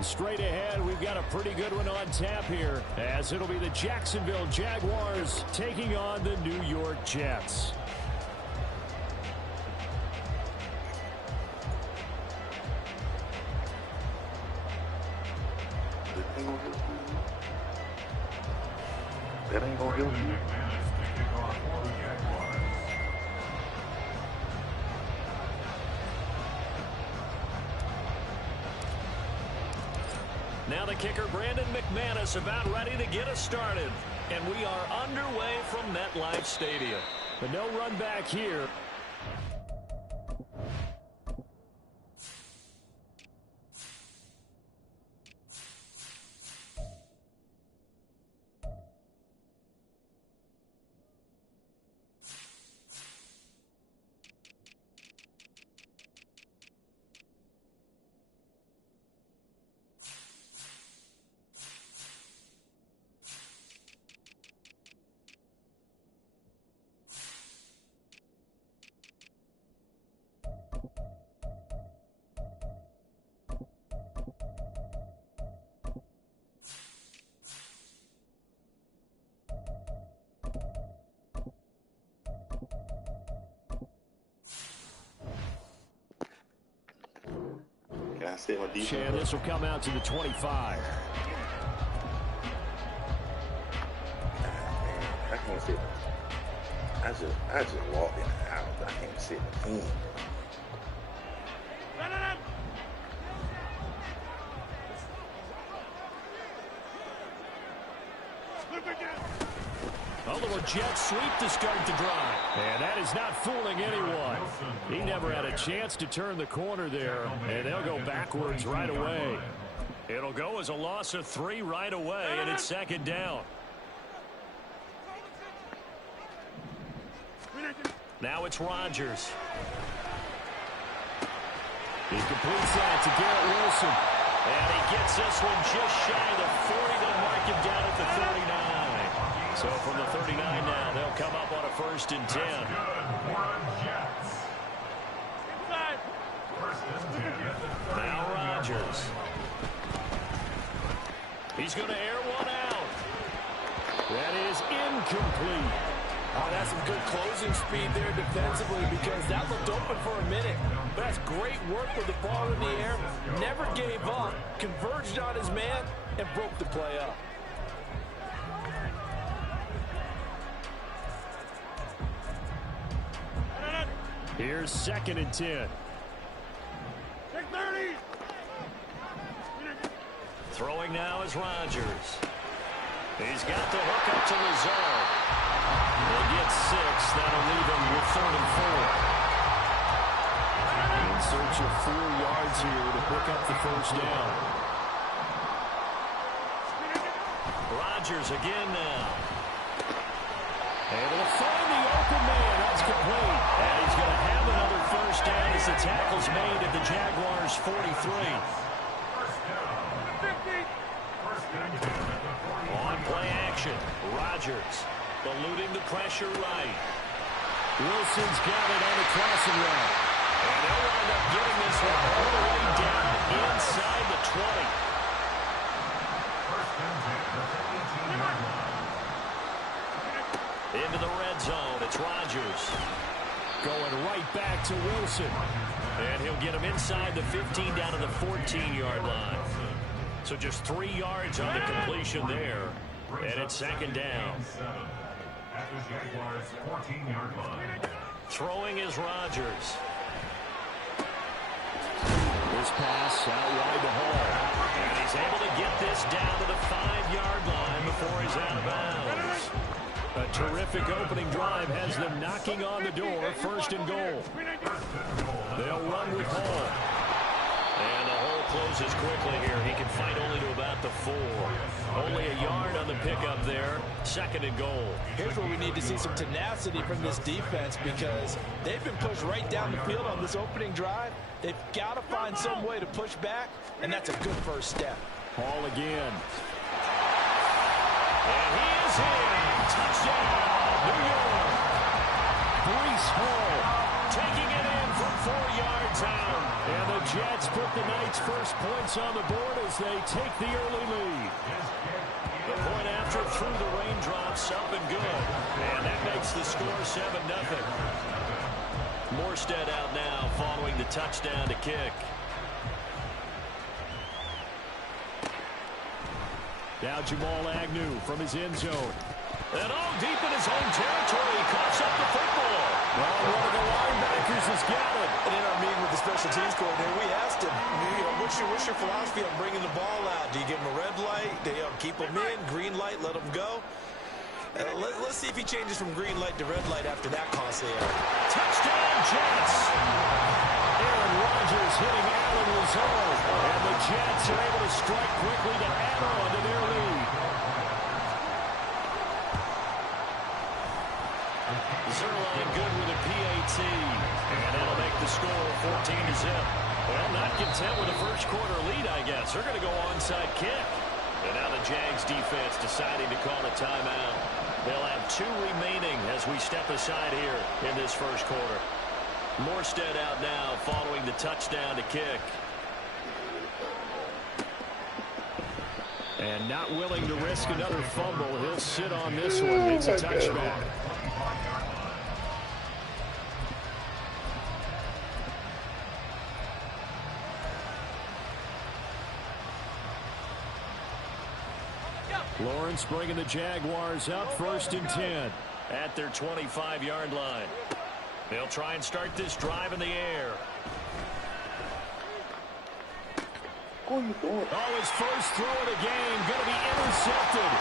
Straight ahead, we've got a pretty good one on tap here, as it'll be the Jacksonville Jaguars taking on the New York Jets. That ain't gonna help you. Now the kicker, Brandon McManus, about ready to get us started. And we are underway from MetLife Stadium. But no run back here. I said my defense. And this will come out to the 25. I can't sit. I just walked in the house. I can't sit in the team. A little jet sweep to start the drive. And that is not fooling anyone. He never had a chance to turn the corner there, and they'll go backwards right away. It'll go as a loss of 3 right away, and it's second down. Now it's Rodgers. He completes that to Garrett Wilson. And he gets this one just shy of the 40. They'll mark him down at the 39. So from the 39 now, they'll come up on a 1st and 10. Now Rodgers. He's going to air one out. That is incomplete. Oh, that's some good closing speed there defensively, because that looked open for a minute. But that's great work with the ball in the air. Never gave up, converged on his man, and broke the play up. Here's 2nd and 10. Throwing now is Rodgers. He's got the hook up to Lazard. He'll get 6. That'll leave him with 3rd and 4. In search of 4 yards here to pick up the 1st down. Rodgers again now. Able to find the open man. That's complete. And he's going to have another 1st down as the tackle's made at the Jaguars' 43. On play action, Rodgers eluding the pressure right. Wilson's got it on the crossing route. And they'll wind up getting this one all the way down inside the 20. Into the red zone, it's Rodgers. Going right back to Wilson. And he'll get him inside the 15 down to the 14-yard line. So just 3 yards on the completion there. And it's 2nd down. At the Jaguars' 14-yard line. Throwing is Rodgers. This pass out wide to Hall. And he's able to get this down to the 5-yard line before he's out of bounds. A terrific opening drive has them knocking on the door. 1st and goal. They'll run with Hall. And the hole closes quickly here. He can fight only to about the 4. Only a yard on the pickup there. 2nd and goal. Here's where we need to see some tenacity from this defense, because they've been pushed right down the field on this opening drive. They've got to find some way to push back, and that's a good 1st step. Hall again. And he is in. Touchdown, New York. Breece Hall taking it in from 4 yards out. And the Jets put the Knights' first points on the board as they take the early lead. The point after through the raindrops, up and good. And that makes the score 7-0. Morstead out now following the touchdown to kick. Now Jamal Agnew from his end zone. And deep in his own territory, he coughs up the football. Well, one of the linebackers has got it. And in our meeting with the special teams coordinator, we asked him, what's your philosophy on bringing the ball out? Do you give him a red light? Do you keep him in? Green light, let him go? Let's see if he changes from green light to red light after that costly error. Touchdown, Jets! Aaron Rodgers hitting Allen Lazard. And the Jets are able to strike quickly to add on to their lead. Zerline good with a PAT. And that'll make the score 14-0. Well, not content with a first quarter lead, I guess. They're going to go onside kick. And now the Jags defense deciding to call a timeout. They'll have 2 remaining as we step aside here in this first quarter. Morstead out now following the touchdown to kick. And not willing to risk another fumble. He'll sit on this one. It's a touchback. Lawrence bringing the Jaguars up 1st and 10 at their 25-yard line. They'll try and start this drive in the air. What are you doing? His first throw of the game going to be intercepted.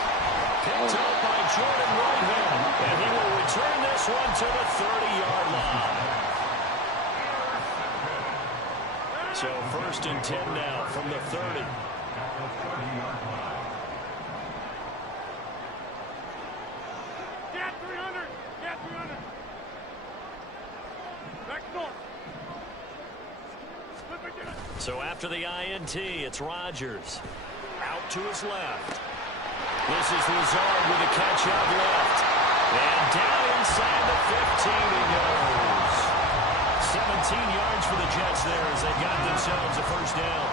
Picked up by Jordan Whitehead. And he will return this one to the 30-yard line. So 1st and 10 now from the 30. So after the INT, it's Rodgers. Out to his left. This is Lazard with a catch out left. And down inside the 15 he goes. 17 yards for the Jets there as they got themselves a first down.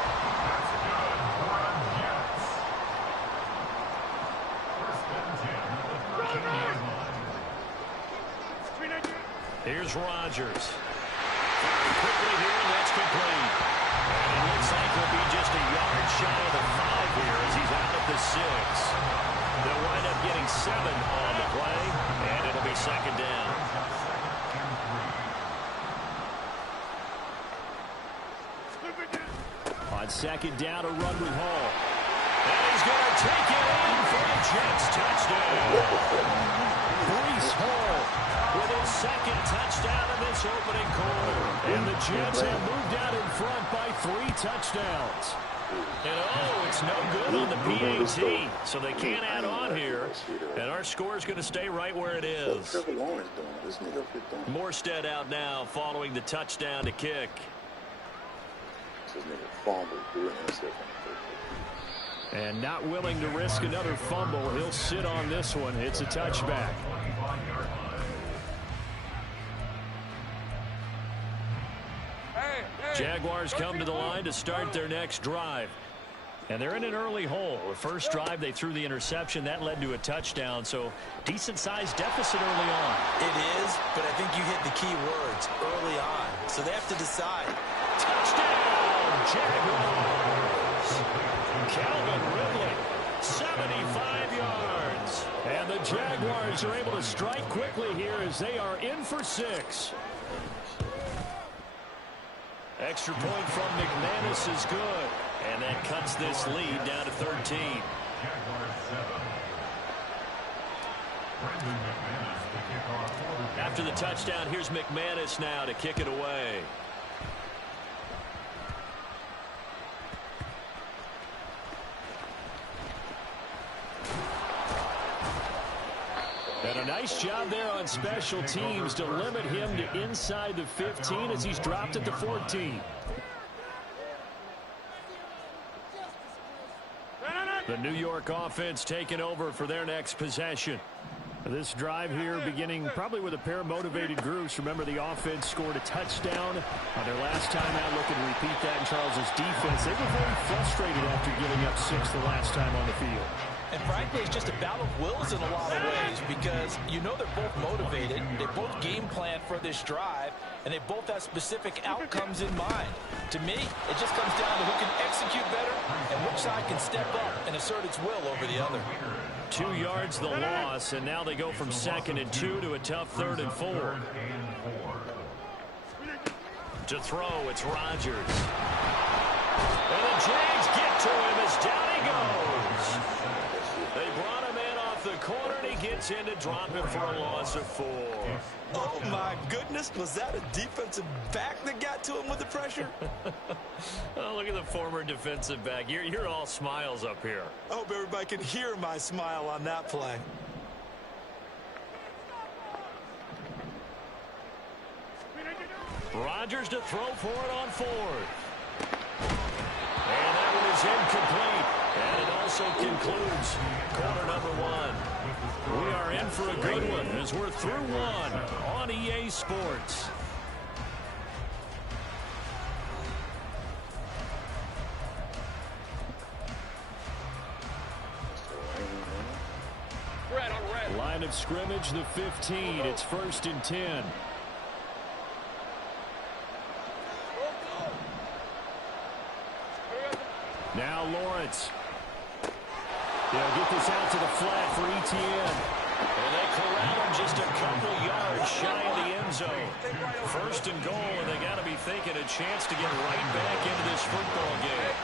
Here's Rodgers. Quickly here, and that's complete. And it looks like he'll be just a yard shy of the 5 here as he's out at the 6. They'll wind up getting 7 on the play, and it'll be 2nd down. On 2nd down, a run with Hall. And he's going to take it in for a Jets touchdown. Breece Hall with his 2nd touchdown in this opening quarter. And the Jets have moved out in front by 3 touchdowns. And it's no good on the PAT, so they can't add on here. And our score is going to stay right where it is. Morstead out now following the touchdown to kick. And not willing to risk another fumble. He'll sit on this one. It's a touchback. Jaguars come to the line to start their next drive. And they're in an early hole. The first drive, they threw the interception. That led to a touchdown. So decent-sized deficit early on. It is, but I think you hit the key words early on. So they have to decide. Touchdown, Jaguars. Calvin Ridley, 75 yards. And the Jaguars are able to strike quickly here as they are in for 6. Extra point from McManus is good. And that cuts this lead down to 13. After the touchdown, here's McManus now to kick it away. And a nice job there on special teams to limit him to inside the 15 as he's dropped at the 14. The New York offense taking over for their next possession. This drive here beginning probably with a pair of motivated groups. Remember, the offense scored a touchdown on their last time out. Looking to repeat that in Charles's defense. They were very frustrated after giving up 6 the last time on the field. And frankly, it's just a battle of wills in a lot of ways because you know they're both motivated. They both game plan for this drive, and they both have specific outcomes in mind. To me, it just comes down to who can execute better and which side can step up and assert its will over the other. 2 yards the loss, and now they go from 2nd and 2 to a tough 3rd and 4. To throw, it's Rodgers. And the Jags get to him as down he goes. They brought him in off the corner, and he gets in to drop it for a loss of 4. Oh, my goodness. Was that a defensive back that got to him with the pressure? Oh, look at the former defensive back. You're all smiles up here. I hope everybody can hear my smile on that play. Rodgers to throw for it on 4th. And that one is incomplete. And it also concludes quarter number 1. We are in for a good one as we're through 1 on EA Sports. Line of scrimmage, the 15. It's 1st and 10. Now Lawrence. They'll get this out to the flat for Etienne. And they corral him just a couple yards shy of the end zone. 1st and goal, and they got to be thinking a chance to get right back into this football game.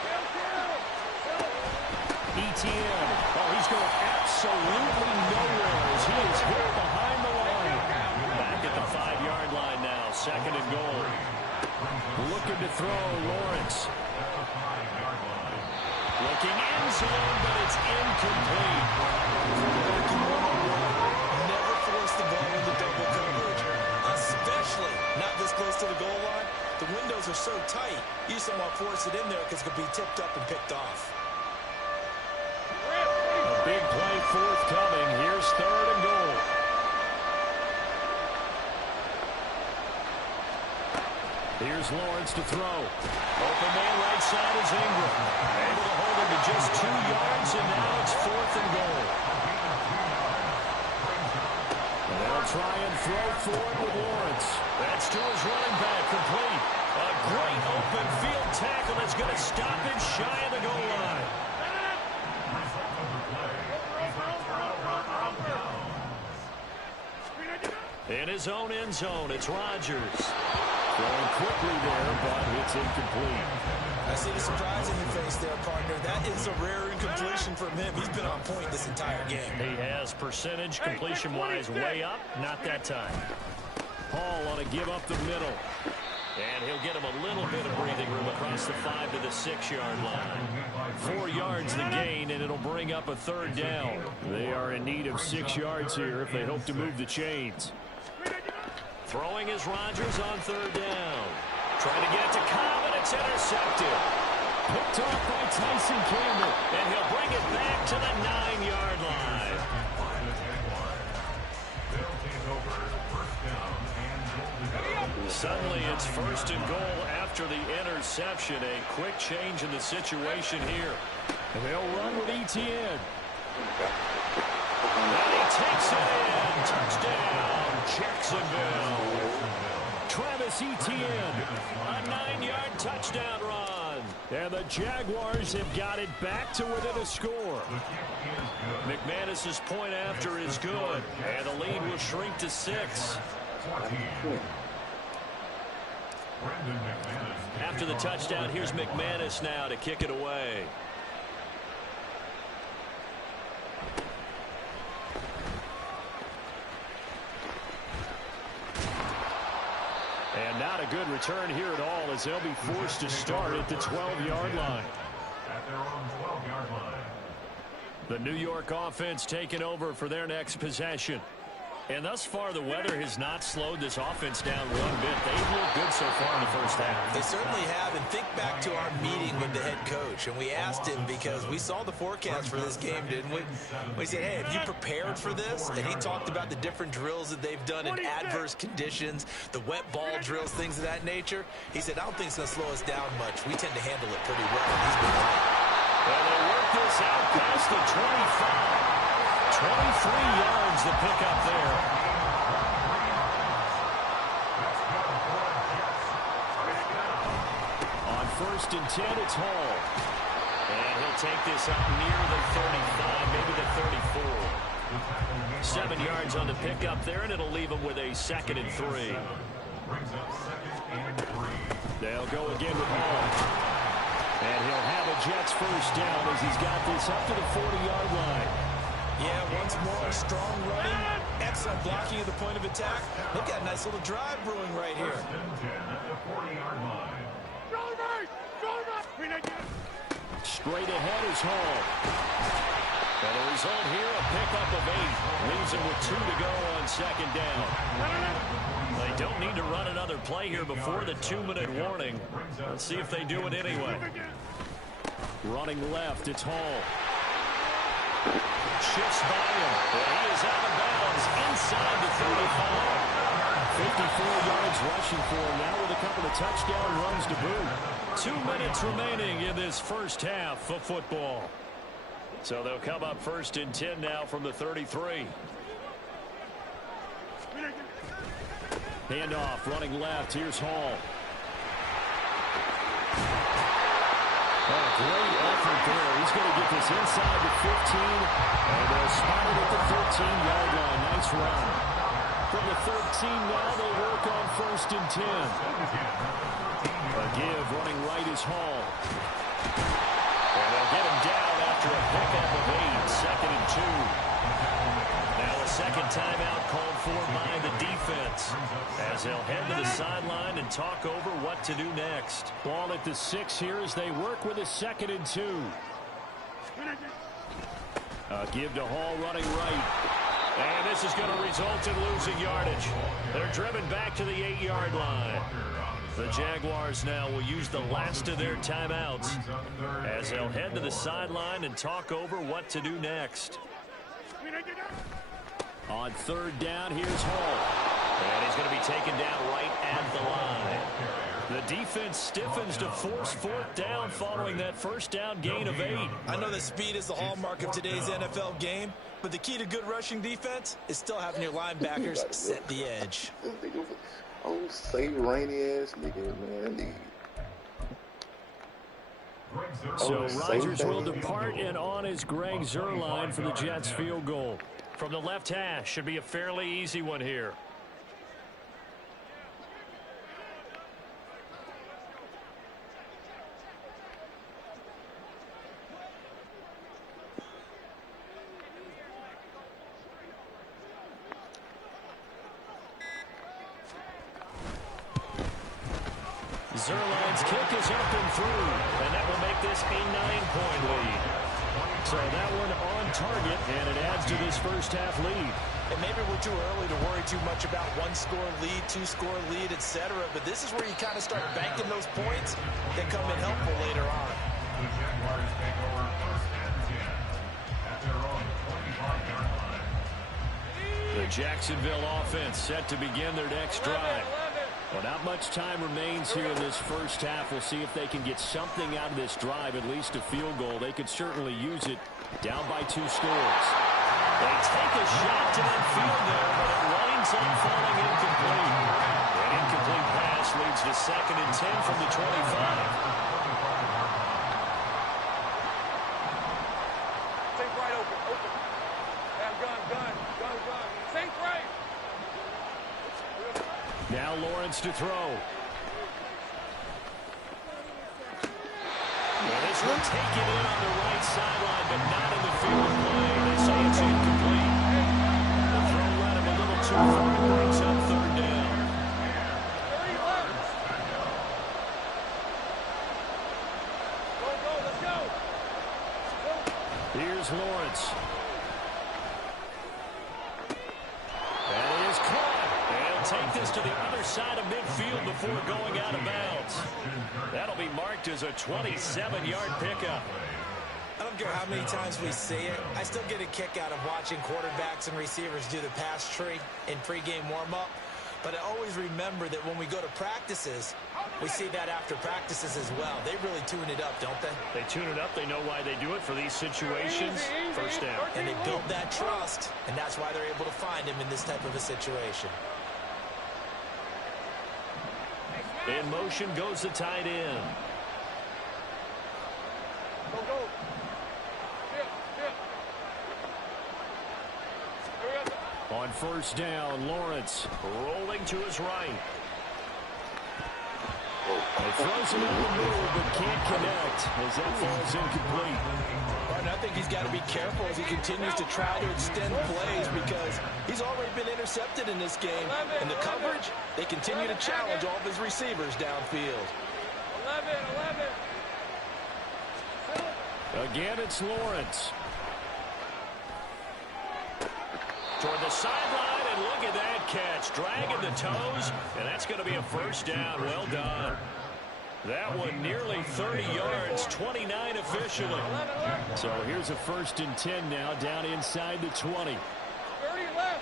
Etienne. Oh, he's going absolutely nowhere as he is hit behind the line. Back at the 5-yard line now. 2nd and goal. Looking to throw, Lawrence. Looking end zone, but it's incomplete. Never force the ball into double coverage, especially not this close to the goal line. The windows are so tight, you just don't want to force it in there because it could be tipped up and picked off. A big play forthcoming. Here's 3rd and goal. Here's Lawrence to throw. Open man right side is Ingram. Able to hold him to just 2 yards, and now it's 4th and goal. And they'll try and throw for it with Lawrence. That's to his running back, complete. A great open field tackle that's going to stop him shy of the goal line. In his own end zone, it's Rodgers. Throwing quickly there, but it's incomplete. I see the surprise in your face there, partner. That is a rare incompletion from him. He's been on point this entire game. He has percentage completion-wise way up. Not that time. Hall on a give up the middle. And he'll get him a little bit of breathing room across the 5 to the 6-yard line. 4 yards the gain, and it'll bring up a 3rd down. They are in need of 6 yards here if they hope to move the chains. Throwing is Rodgers on 3rd down. Trying to get it to Cobb, and it's intercepted. Picked off by Tyson Campbell, and he'll bring it back to the 9-yard line. Suddenly it's 1st and goal after the interception. A quick change in the situation here. And they'll run with Etienne. And he takes it in. Touchdown, Jacksonville. Travis Etienne, a 9-yard touchdown run. And the Jaguars have got it back to within a score. McManus's point after is good. And the lead will shrink to 6. After the touchdown, here's McManus now to kick it away. And not a good return here at all as they'll be forced to start at the 12-yard line. At their own 12-yard line. The New York offense taking over for their next possession. And thus far, the weather has not slowed this offense down one bit. They've looked good so far in the first half. They certainly have. And think back to our meeting with the head coach. And we asked him, because we saw the forecast for this game, didn't we? We said, hey, have you prepared for this? And he talked about the different drills that they've done in adverse conditions, the wet ball drills, things of that nature. He said, I don't think it's going to slow us down much. We tend to handle it pretty well. And he's been right. Well, they work this out past the 25. 23 yards to pick up there. On 1st and 10, it's Hall. And he'll take this up near the 35, maybe the 34. 7 yards on the pickup there, and it'll leave him with a 2nd and 3. They'll go again with Hall. And he'll have a Jets first down as he's got this up to the 40-yard line. Yeah, once more, strong running, excellent blocking at the point of attack. They've got a nice little drive brewing right here. Straight ahead is Hall. And the result here, a pickup of 8. Leaves him with 2 to go on 2nd down. They don't need to run another play here before the 2-minute warning. Let's see if they do it anyway. Running left, it's Hall. Shifts by him. And he is out of bounds inside the 35. 54 yards rushing for him now with a couple of touchdown runs to boot. 2 minutes remaining in this first half of football. So they'll come up 1st and 10 now from the 33. Handoff, running left. Here's Hall. Oh, great effort there. He's going to get this inside the 15, and they'll spot it at the 13-yard line. Nice run. From the 13 now, they'll work on 1st and 10. A give, running right is Hall. And they'll get him down after a pickup of 8, 2nd and 2. Now a second timeout called for by the defense as they'll head to the sideline and talk over what to do next. Ball at the 6 here as they work with a 2nd and 2. A give to Hall running right. And this is going to result in losing yardage. They're driven back to the 8-yard line. The Jaguars now will use the last of their timeouts as they'll head to the sideline and talk over what to do next. On 3rd down, here's Hall. And he's going to be taken down right at the line. The defense stiffens to force 4th down following that first down gain of 8. I know that speed is the hallmark of today's NFL game, but the key to good rushing defense is still having your linebackers set the edge. Oh, say rainy ass nigga, man. So Rodgers will depart, and on is Greg Zuerlein for the Jets field goal. From the left hash, should be a fairly easy one here. Zuerlein's kick is up and through, and that will make this a 9-point lead. So that one on target, and it adds to this first half lead. And maybe we're too early to worry too much about 1-score lead, 2-score lead, etc. But this is where you kind of start banking those points that come in helpful later on. The Jaguars take over 1st and 10 at their own 25-yard line. The Jacksonville offense set to begin their next drive. Well, not much time remains here in this first half. We'll see if they can get something out of this drive, at least a field goal. They could certainly use it down by 2 scores. They take a shot to that field there, but it winds up falling incomplete. An incomplete pass leads to 2nd and 10 from the 25. Now Lawrence to throw. Well, this will take it in on the right sideline, but not in the field of play. They say it's incomplete. The throw led him a little too far. It brings up 3rd down. Let's go. Here's Lawrence. And is caught. And he'll take this to the other side of midfield before going out of bounds. That'll be marked as a 27-yard pickup. I don't care how many times we see it. I still get a kick out of watching quarterbacks and receivers do the pass tree in pregame warm-up. But I always remember that when we go to practices, we see that after practices as well. They really tune it up, don't they? They tune it up. They know why they do it for these situations. First down. And they build that trust, and that's why they're able to find him in this type of a situation. In motion goes the tight end. Go, go. On first down, Lawrence rolling to his right. He throws it in the middle, but can't connect as that falls incomplete. And I think he's got to be careful as he continues to try to extend plays because he's already been intercepted in this game. And the coverage, they continue to challenge all of his receivers downfield. 11. Again, it's Lawrence. Toward the sideline, and look at that catch. Dragging the toes, and that's going to be a first down. Well done. That one nearly 30 yards, 29 officially. So here's a 1st and 10 now, down inside the 20. 30 left.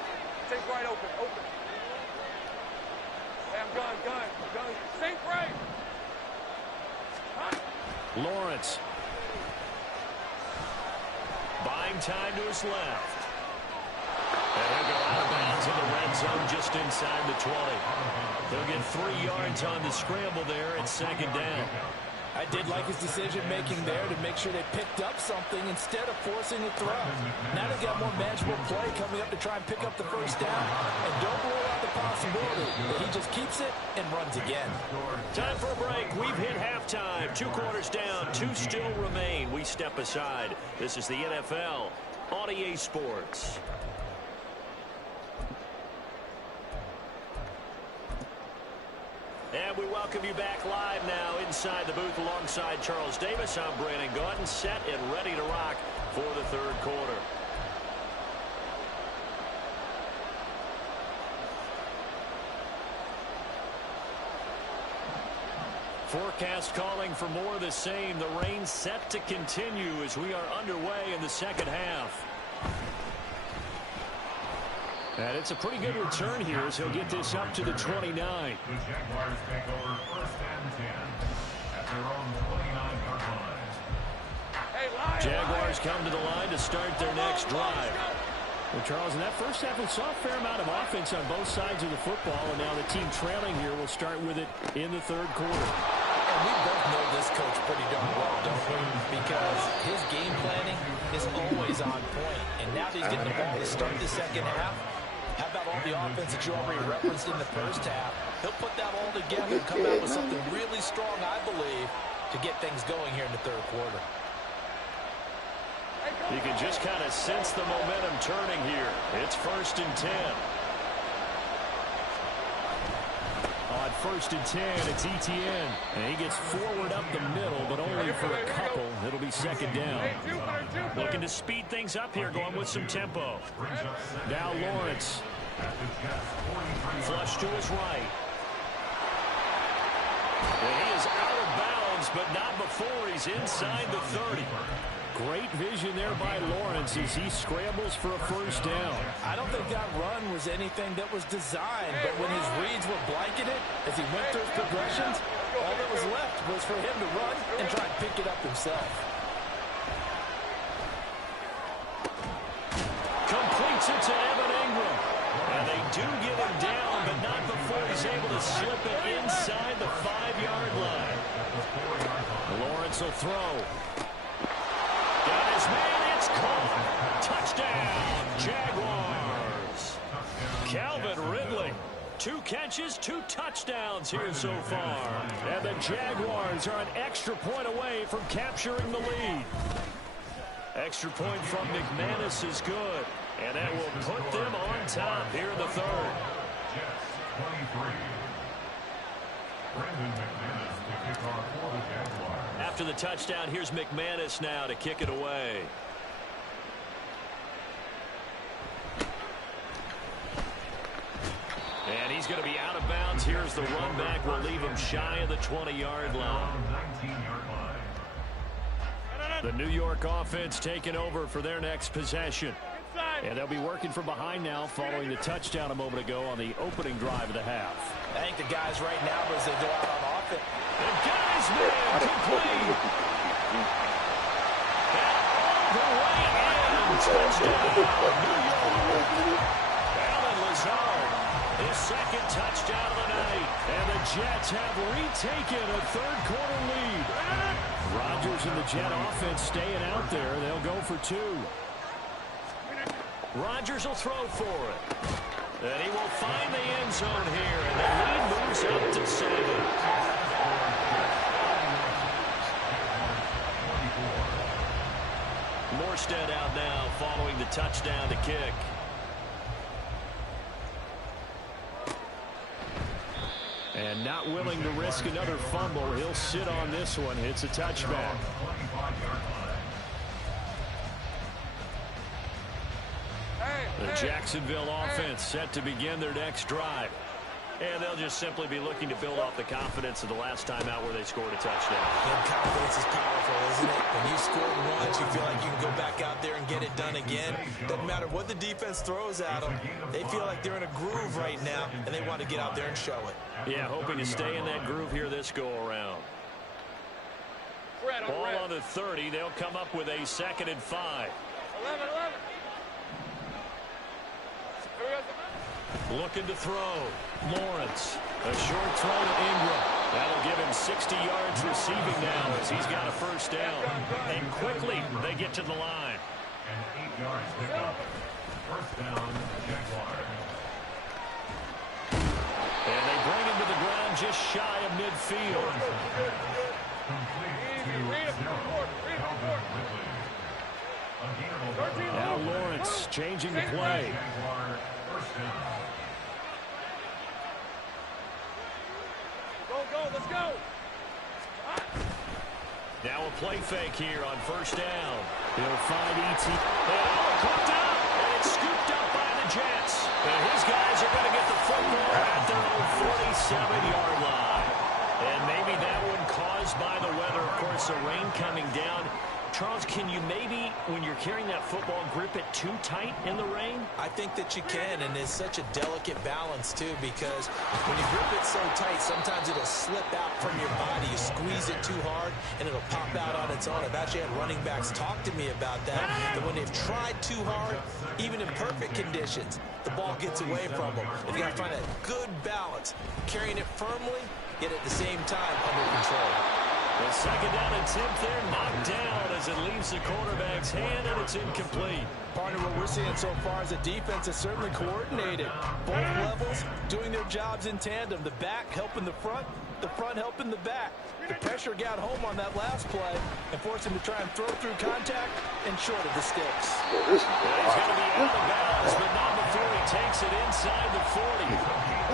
Take right open. Hey, I'm gun. Think right. Lawrence. Buying time to his left. And he'll go out of bounds in the red zone just inside the 20. They'll get 3 yards on the scramble there at 2nd down. I did like his decision-making there to make sure they picked up something instead of forcing a throw. Now they've got more manageable play coming up to try and pick up the first down. And don't rule out the possibility that he just keeps it and runs again. Time for a break. We've hit halftime. 2 quarters down. 2 still remain. We step aside. This is the NFL on EA Sports. And we welcome you back live now inside the booth alongside Charles Davis. I'm Brandon Gaudin, set and ready to rock for the 3rd quarter. Forecast calling for more of the same. The rain set to continue as we are underway in the 2nd half. And it's a pretty good return here as he'll get this up to the 29. The Jaguars take over 1st and 10 at their own 29-yard line. Hey, Lion. Jaguars come to the line to start their next drive. Well, Charles, in that first half, we saw a fair amount of offense on both sides of the football, and now the team trailing here will start with it in the 3rd quarter. And we both know this coach pretty darn well, don't we? Because his game planning is always on point. And now that he's getting the ball to start the 2nd half, how about all the offense that you already referenced in the first half? He'll put that all together and come out with something really strong, I believe, to get things going here in the 3rd quarter. You can just kind of sense the momentum turning here. It's 1st and 10. On 1st and 10, it's Etienne. And he gets forward up the middle, but only for a couple. It'll be 2nd down. Looking to speed things up here, going with some tempo. Now Lawrence. Flush to his right. And he is out of bounds, but not before he's inside the 30. Great vision there by Lawrence as he scrambles for a 1st down. I don't think that run was anything that was designed, but when his reads were blanketed as he went through his progressions, all that was left was for him to run and try and pick it up himself. Completes it to Evan Ingram. And they do get him down, but not before he's able to slip it inside the 5-yard line. Lawrence will throw. Got his man, it's caught. Touchdown, Jaguars. Calvin Ridley. 2 catches, 2 touchdowns here so far. And the Jaguars are an extra point away from capturing the lead. Extra point from McManus is good. And that will put them on top here in the 3rd. Jets 23. Brandon McManus to kick off for the Jaguars. After the touchdown, here's McManus now to kick it away. And he's going to be out of bounds. Here's the run back. We'll leave him shy of the 20-yard line. 19-yard line. The New York offense taking over for their next possession. And they'll be working from behind now following the touchdown a moment ago on the opening drive of the half. I think the guys right now, as they go out on offense, The guy's man complete. And all the way in. Touchdown, New York. Alan Lazard, his second touchdown of the night. And the Jets have retaken a third-quarter lead. Rodgers and the Jet offense staying out there. They'll go for two. Rodgers will throw for it. And he will find the end zone here. And the lead moves up to 7. Morstead out now following the touchdown to kick. And not willing to risk another fumble. He'll sit on this one. It's a touchback. The Jacksonville offense set to begin their next drive. And they'll just simply be looking to build off the confidence of the last time out where they scored a touchdown. and confidence is powerful, isn't it? When you scored once, you feel like you can go back out there and get it done again. Doesn't matter what the defense throws at them. They feel like they're in a groove right now, and they want to get out there and show it. Yeah, hoping to stay in that groove here this go-around. Ball on the 30. They'll come up with a 2nd and 5. 11. Looking to throw. Lawrence. A short throw to Ingram. That'll give him 60 yards receiving now as he's got a first down. And quickly they get to the line. And 8 yards pick up. First down, Jaguars. And they bring him to the ground just shy of midfield. Complete to Read it. Calvin Ridley. A gainable Now Lawrence changing the play. Jaguar first down. Go, let's go. Now a play fake here on first down. He'll find E.T. Hooked up, and it's scooped up by the Jets. And his guys are going to get the football at their own 47-yard line. And maybe that one caused by the weather. Of course, the rain coming down. Charles, can you maybe, when you're carrying that football, grip it too tight in the rain? I think that you can, and it's such a delicate balance, too, because when you grip it so tight, sometimes it'll slip out from your body. You squeeze it too hard, and it'll pop out on its own. I've actually had running backs talk to me about that when they've tried too hard, even in perfect conditions, the ball gets away from them. And you got to find that good balance, carrying it firmly, yet at the same time under control. The 2nd down attempt there knocked down as it leaves the quarterback's hand, and it's incomplete. Partner, what we're seeing so far is the defense is certainly coordinated. Both levels doing their jobs in tandem. The back helping the front helping the back. The pressure got home on that last play and forced him to try and throw through contact and short of the sticks. He's going to be out of bounds, but not before he takes it inside the 40.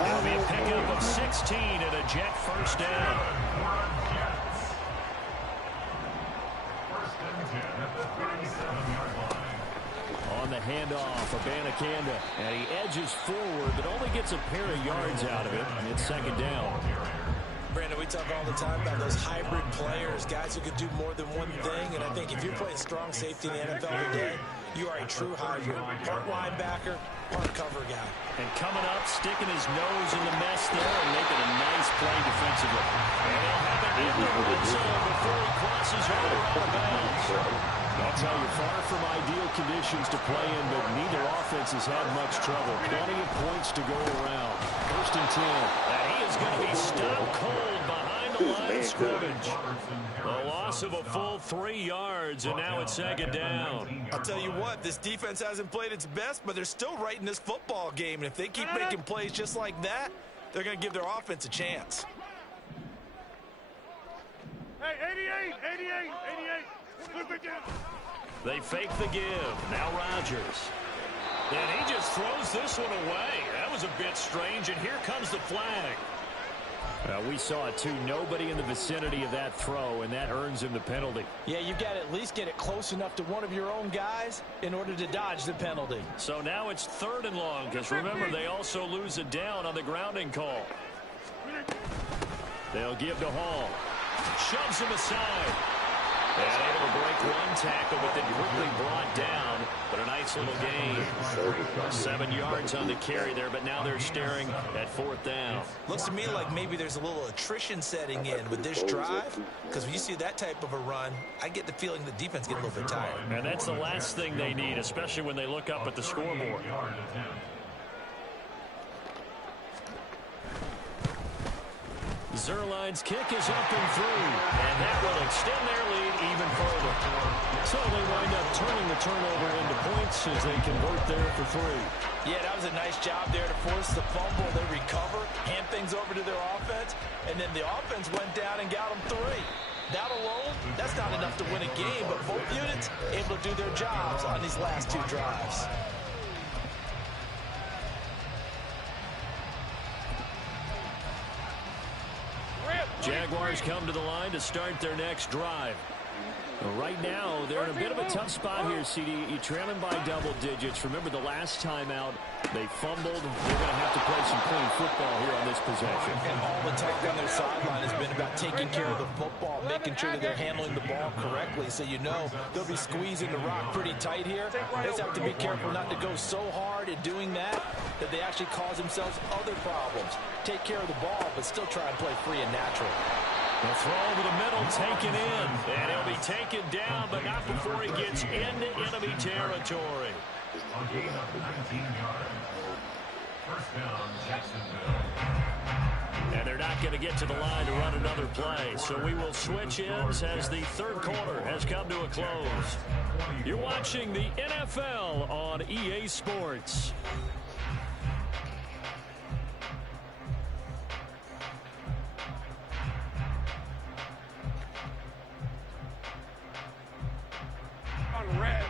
It'll be a pickup of 16 and a Jet first down. On the handoff, Abanikanda, and he edges forward, but only gets a pair of yards out of it, and it's 2nd down. Brandon, we talk all the time about those hybrid players, guys who could do more than one thing, and I think if you're playing strong safety in the NFL today, you are a true hybrid. Part linebacker, part cover guy. And coming up, sticking his nose in the mess there and making a nice play defensively. And they'll have it in the red zone before he crosses over out of bounds. I'll tell you, far from ideal conditions to play in, but neither offense has had much trouble. Plenty of points to go around. 1st and 10. And he is going to be stopped cold behind the line of scrimmage. A loss of a full 3 yards, and now it's 2nd down. I'll tell you what, this defense hasn't played its best, but they're still right in this football game. And if they keep making plays just like that, they're going to give their offense a chance. Hey, 88. They fake the give. Now Rodgers. And he just throws this one away. That was a bit strange, and here comes the flag. We saw it too. Nobody in the vicinity of that throw, and that earns him the penalty. Yeah, you've got to at least get it close enough to one of your own guys in order to dodge the penalty. So now it's 3rd and long, because remember, they also lose a down on the grounding call. They'll give to Hall. Shoves him aside. And able to break one tackle, but then quickly brought down. But a nice little gain. 7 yards on the carry there, but now they're staring at 4th down. Looks to me like maybe there's a little attrition setting in with this drive, because when you see that type of a run, I get the feeling the defense get a little bit tired. And that's the last thing they need, especially when they look up at the scoreboard. Zerline's kick is up and through, and that will extend their lead even further. So they wind up turning the turnover into points as they convert there for 3. Yeah, that was a nice job there to force the fumble. They recover, hand things over to their offense, and then the offense went down and got them 3. That alone, that's not enough to win a game, but both units able to do their jobs on these last 2 drives. Jaguars come to the line to start their next drive. Right now, they're in a bit of a tough spot here, CD. You're trailing by double digits. Remember the last time out, they fumbled. They're going to have to play some clean football here on this possession. And all the talk on their sideline has been about taking care of the football, making sure that they're handling the ball correctly. So you know they'll be squeezing the rock pretty tight here. They just have to be careful not to go so hard in doing that they actually cause themselves other problems. Take care of the ball, but still try and play free and natural. The throw over the middle taken in, and he'll be taken down, but not before he gets into enemy territory. A gain of 19 yards. First down, Jacksonville. And they're not going to get to the line to run another play, so we will switch ends as the 3rd quarter has come to a close. You're watching the NFL on EA Sports.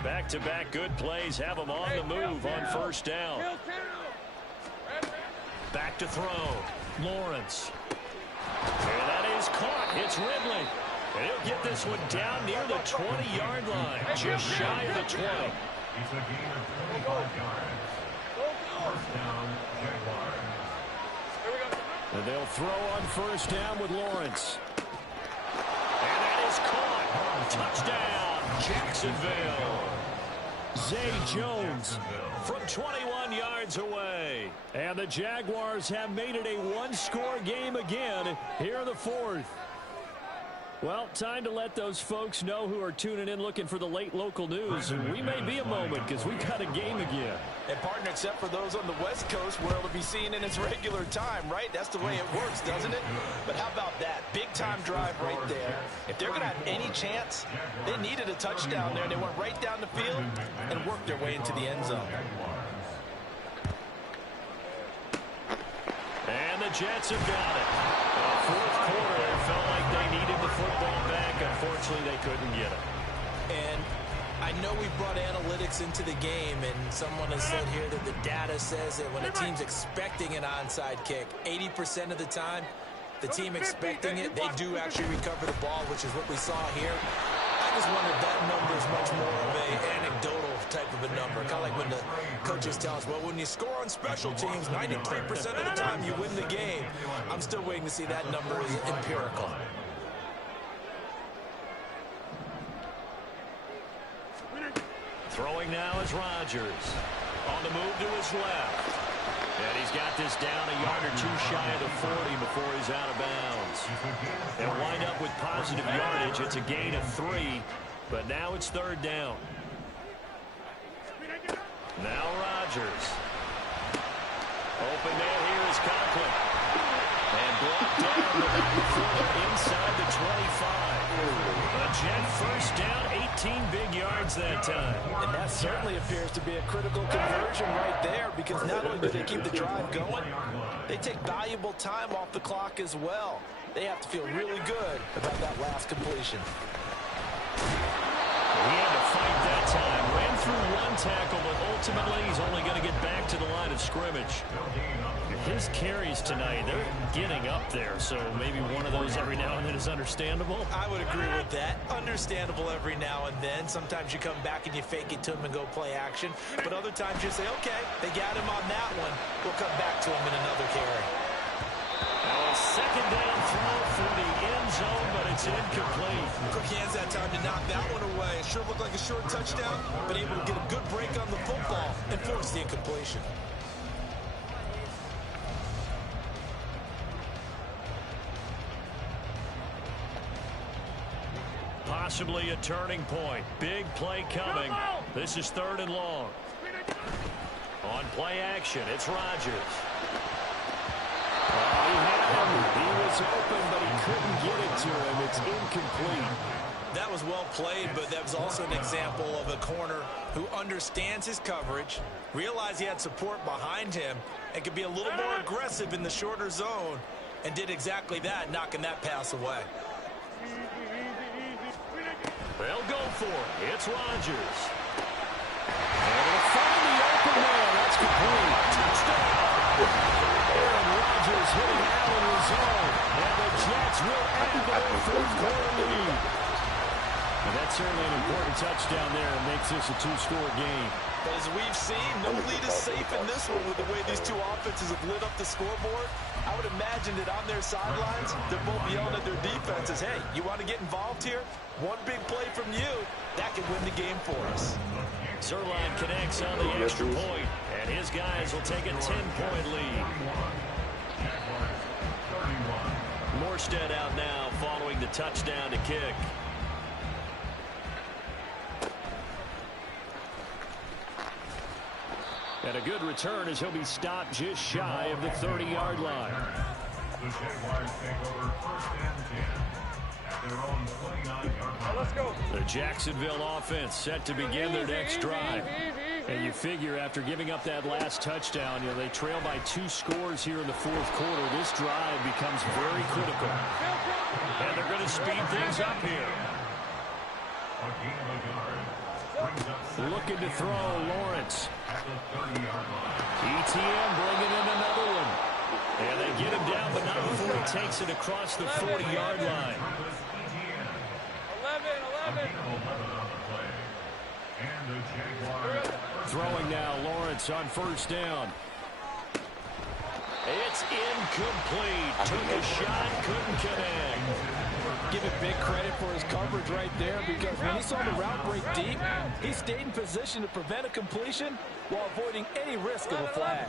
Back-to-back good plays have them on the move on 1st down. Back to throw. Lawrence. And that is caught. It's Ridley. And he'll get this one down near the 20-yard line, just shy of the 20. It's a gain of 25 yards. First down, Jaguars. And they'll throw on 1st down with Lawrence. And that is caught. Touchdown, Jacksonville. Zay Jones from 21 yards away. And the Jaguars have made it a 1-score game again here in the 4th. Well, time to let those folks know who are tuning in looking for the late local news. We may be a moment because we've got a game again. And partner, except for those on the West Coast where it'll be seen in its regular time, right? That's the way it works, doesn't it? But how about that? Big-time drive right there. If they're going to have any chance, they needed a touchdown there, and they went right down the field and worked their way into the end zone. And the Jets have got it. The 4th quarter, it felt like they needed the football back. Unfortunately, they couldn't get it. And I know we brought analytics into the game, and someone has said here that the data says that when a team's expecting an onside kick, 80% of the time, the team expecting it, they do actually recover the ball, which is what we saw here. I just wonder if that number is much more of an anecdotal type of a number. Kind of like when the coaches tell us, well, when you score on special teams, 93% of the time you win the game. I'm still waiting to see that number is empirical. Throwing now is Rodgers. On the move to his left. And he's got this down a yard or 2 shy of the 40 before he's out of bounds. They'll wind up with positive yardage. It's a gain of 3, but now it's 3rd down. Now Rodgers. Open man here is Conklin. And brought down, but not before they're inside the 25. A Jet first down, 18 big yards that time. And that certainly appears to be a critical conversion right there, because not only do they keep the drive going, they take valuable time off the clock as well. They have to feel really good about that last completion. He had to fight that time. Ran through 1 tackle, but ultimately, he's only going to get back to the line of scrimmage. His carries tonight, they're getting up there, so maybe one of those every now and then is understandable. I would agree with that. Understandable every now and then. Sometimes you come back and you fake it to him and go play action. But other times you say, okay, they got him on that one. We'll come back to him in another carry. A second down throw for the end zone, but it's incomplete. Cook hands that time to knock that one away. It sure looked like a short touchdown, but able to get a good break on the football and force the incompletion. Possibly a turning point. Big play coming. This is 3rd and long. On play action, it's Rodgers. He had him. He was open, but he couldn't get it to him. It's incomplete. That was well played, but that was also an example of a corner who understands his coverage, realized he had support behind him, and could be a little more aggressive in the shorter zone, and did exactly that, knocking that pass away. They'll go for it. It's Rodgers. And he'll find the open man. That's complete. Touchdown. Aaron Rodgers hitting Allen in zone. And the Jets will add to their 4th quarter lead. And that's certainly an important touchdown there. It makes this a 2-score game. But as we've seen, no lead is safe in this one with the way these two offenses have lit up the scoreboard. I would imagine that on their sidelines, they're both yelling at their defenses, hey, you want to get involved here? One big play from you, that could win the game for us. Zerline connects on the extra point, and his guys will take a 10-point lead. Morstead out now following the touchdown to kick. And a good return as he'll be stopped just shy of the 30-yard line. The Jaguars take over 1st and 10 at their own 29-yard line. Let's go. The Jacksonville offense set to begin their next drive. And you figure after giving up that last touchdown, they trail by 2 scores here in the 4th quarter. This drive becomes very critical. And they're going to speed things up here. Looking to throw, Lawrence. ETN bringing in another one. And they get him down, but not before he takes it across the 40-yard line. 11. Throwing now, Lawrence on 1st down. It's incomplete. Took a shot, couldn't connect. Give him big credit for his coverage right there, because when he saw the route break deep, he stayed in position to prevent a completion while avoiding any risk of a flag.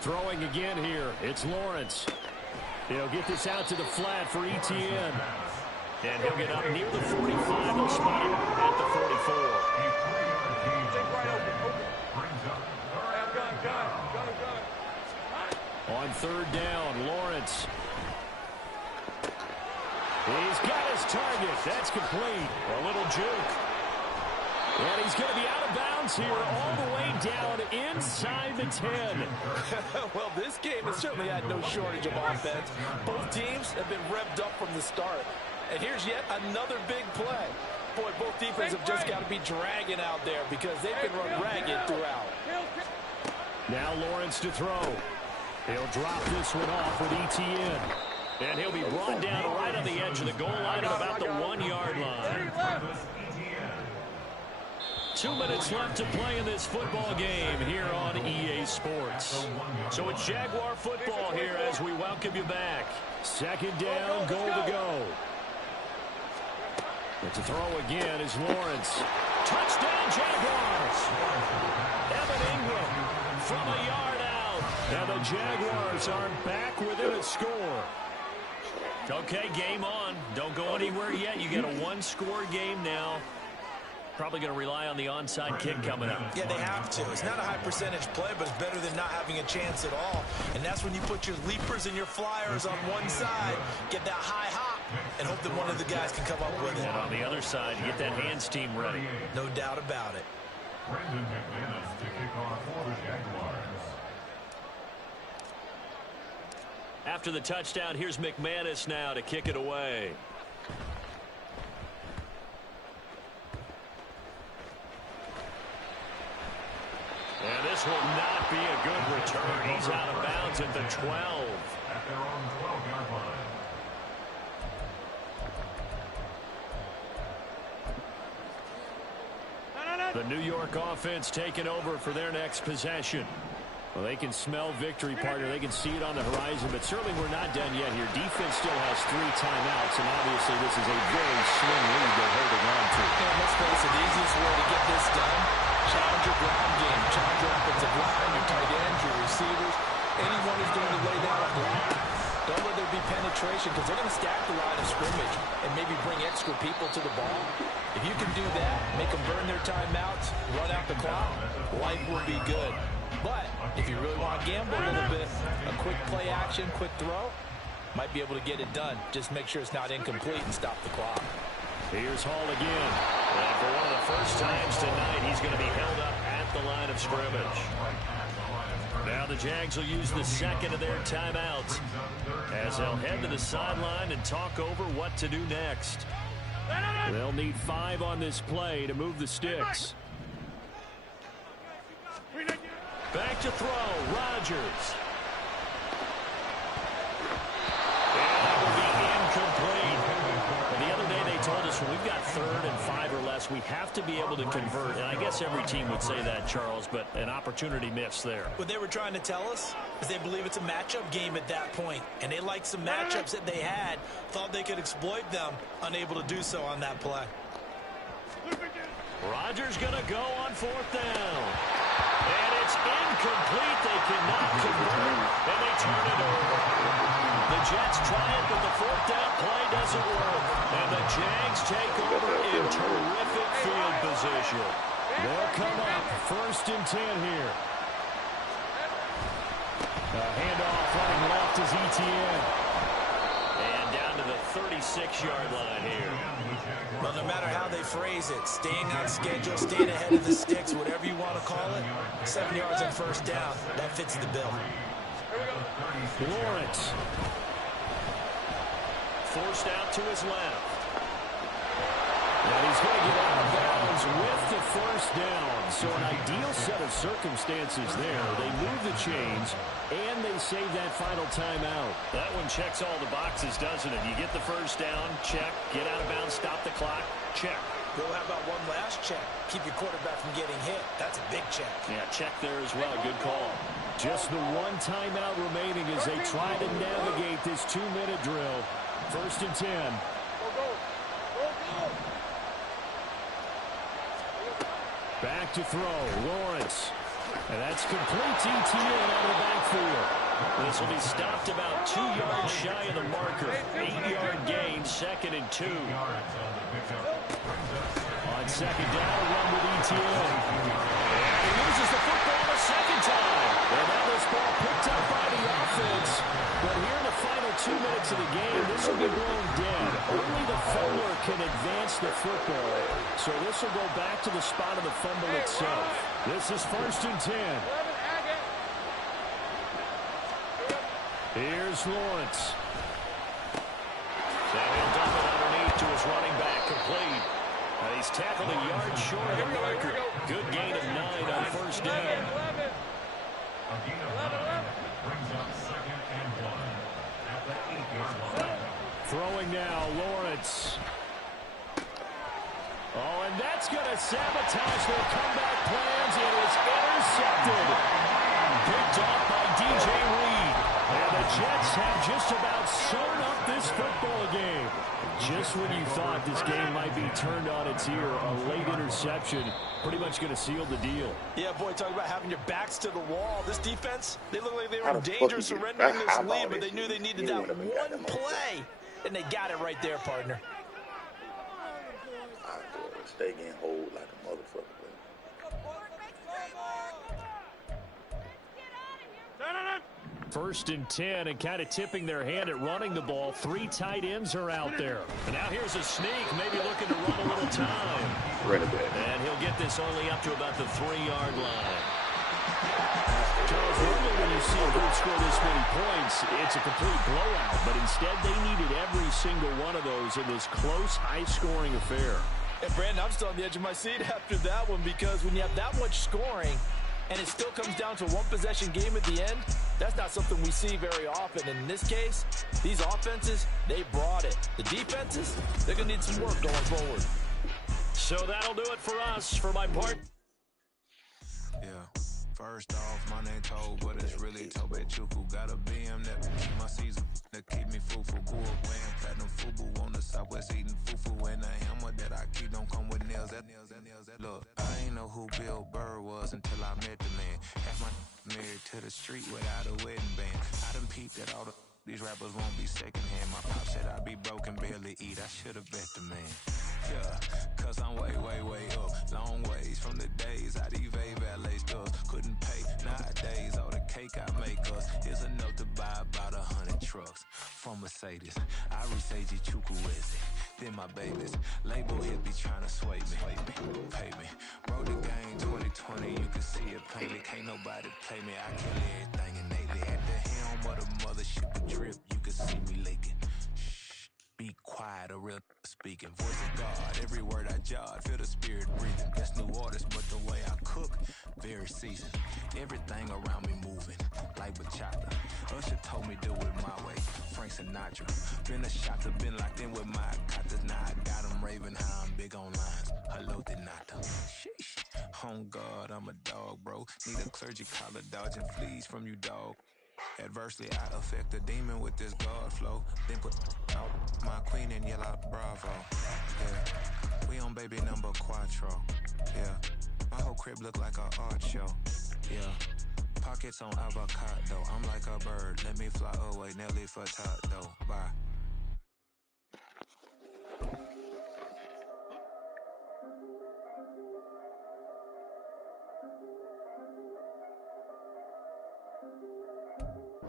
Throwing again here. It's Lawrence. He'll get this out to the flat for ETN. And he'll get up near the 45. He'll spot him at the 44. On 3rd down, Lawrence. He's got his target. That's complete. A little juke. And he's going to be out of bounds here all the way down inside the 10. Well, this game has certainly had no shortage of offense. Both teams have been revved up from the start. And here's yet another big play. Boy, both defenses have just got to be dragging out there because they've been run ragged throughout. Now Lawrence to throw. He'll drop this one off with ETN. And he'll be brought down right on the edge of the goal line at about the 1-yard line. 2 minutes left to play in this football game here on EA Sports. So it's Jaguar football here as we welcome you back. 2nd down, goal to go. But to throw again is Lawrence. Touchdown, Jaguars! Evan Ingram from a yard out. And the Jaguars are back within a score. Okay, game on. Don't go anywhere yet. You get a 1-score game now. Probably going to rely on the onside kick coming up. Yeah, they have to. It's not a high percentage play, but it's better than not having a chance at all. And that's when you put your leapers and your flyers on one side, get that high hop, and hope that one of the guys can come up with it. And on the other side, you get that hands team ready. No doubt about it. Brendan McManus to kick off for the Jaguars. After the touchdown, here's McManus now to kick it away. this will not be a good return. He's out of bounds at the 12. At their own 12-yard line. The New York offense taking over for their next possession. Well, they can smell victory, partner. They can see it on the horizon, but certainly we're not done yet here. Defense still has 3 timeouts, and obviously this is a very slim lead they're holding on to. And let's face it, the easiest way to get this done, challenge your ground game, challenge your offensive line, your tight ends, your receivers, anyone who's going to lay down a block. Don't let there be penetration, because they're going to stack the line of scrimmage and maybe bring extra people to the ball. If you can do that, make them burn their timeouts, run out the clock, life will be good. But if you really want to gamble a little bit, a quick play action, quick throw, might be able to get it done. Just make sure it's not incomplete and stop the clock. Here's Hall again. And for one of the first times tonight, he's going to be held up at the line of scrimmage. Now the Jags will use the second of their timeouts as they'll head to the sideline and talk over what to do next. They'll need 5 on this play to move the sticks. Back to throw, Rodgers. And that will be incomplete. And the other day they told us when we've got 3rd and 5 or less, we have to be able to convert. And I guess every team would say that, Charles, but an opportunity missed there. What they were trying to tell us is they believe it's a matchup game at that point. And they liked some matchups that they had, thought they could exploit them, unable to do so on that play. Rodgers going to go on 4th down. And it's incomplete. They cannot convert, and they turn it over. The Jets try it, but the 4th down play doesn't work. And the Jags take over in terrific field position. They'll come up 1st and 10 here. A handoff running left is Etienne. And down to the 36-yard line here. Well, no matter how they phrase it, staying on schedule, staying ahead of the sticks, whatever you want to call it, 7 yards on 1st down, that fits the bill. Lawrence. Forced out to his left. And he's going to get out of bounds with the 1st down. So an ideal set of circumstances there. They move the chains, and they save that final timeout. That one checks all the boxes, doesn't it? You get the 1st down, check. Get out of bounds, stop the clock, check. Well, how about one last check? Keep your quarterback from getting hit. That's a big check. Yeah, check there as well. Good call. Just the 1 timeout remaining as they try to navigate this 2-minute drill. 1st and 10. Back to throw, Lawrence. And that's complete to Etienne out of the backfield. This will be stopped about 2 yards shy of the marker. 8-yard gain, 2nd and 2. On 2nd down, run with Etienne. And he loses the football a 2nd time. And now this ball picked up by the offense. But here in the final 2 minutes of the game, this will be blown dead. Only the fumbler can advance the football. So this will go back to the spot of the fumble itself. This is 1st and 10. Here's Lawrence. And he'll dump it underneath to his running back, complete. And he's tackled a yard short of the marker. Good gain of 9 on 1st down. A gain of 9 brings up 2nd and 1 at the 8-yard line. Throwing now, Lawrence. Oh, and that's going to sabotage their comeback plans. It is intercepted. Picked off by DJ Reed. And the Jets have just about sewn up this football game. Just when you thought this game might be turned on its ear, a late interception pretty much going to seal the deal. Yeah, boy, talk about having your backs to the wall. This defense, they look like they were in danger surrendering this lead, but they knew they needed that one play, and they got it right there, partner. Stay getting hold like a motherfucker. 1st and 10, and kind of tipping their hand at running the ball. 3 tight ends are out there. And now here's a sneak, maybe looking to run a little time. And he'll get this only up to about the 3-yard line. Charles, normally when you see a group score this many points, it's a complete blowout. But instead, they needed every single one of those in this close, high-scoring affair. And, Brandon, I'm still on the edge of my seat after that one, because when you have that much scoring, and it still comes down to a one-possession game at the end, that's not something we see very often. And in this case, these offenses, they brought it. The defenses, they're going to need some work going forward. So that'll do it for us. For my part. Yeah. First off, my name Toad, but it's really Tobe Chuku. Got a BM that keep my season, that keep me fruitful. Grew up wearing platinum FUBU on the Southwest eating fufu. And the hammer that I keep don't come with nails. Look, I ain't know who Bill Burr was until I met the man. Half my married to the street without a wedding band. I done peeped that all these rappers won't be secondhand. My pop said I'd be broken, barely eat. I should've bet the man. Yeah, cause I'm way up. Long ways from the days I evade valet stores. Couldn't pay nowadays. All the cake I make us is enough to buy about 100 trucks. From Mercedes, I resage Chukwueze. Then my babies, label hit be trying to sway me. Pay me. Bro, the game 2020, you can see it plainly. Can't nobody play me. I kill everything innately. At the helm of the mothership and drip, you can see me leaking. Be quiet, a real speaking. Voice of God, every word I jot. Feel the spirit breathing. Best new artist, but the way I cook, very seasoned. Everything around me moving, like bachata. Usher told me do it my way. Frank Sinatra. Been a shot to been locked in with my katas. Now I got them raving how I'm big on lines. Hello, Denata. Sheesh. On God, I'm a dog, bro. Need a clergy collar, dodging fleas from you, dog. Adversely, I affect the demon with this God flow. Then put out my queen in yellow Bravo. Yeah, we on baby number quattro. Yeah, my whole crib look like a art show. Yeah, pockets on avocado. I'm like a bird. Let me fly away. Nelly Furtado. Bye.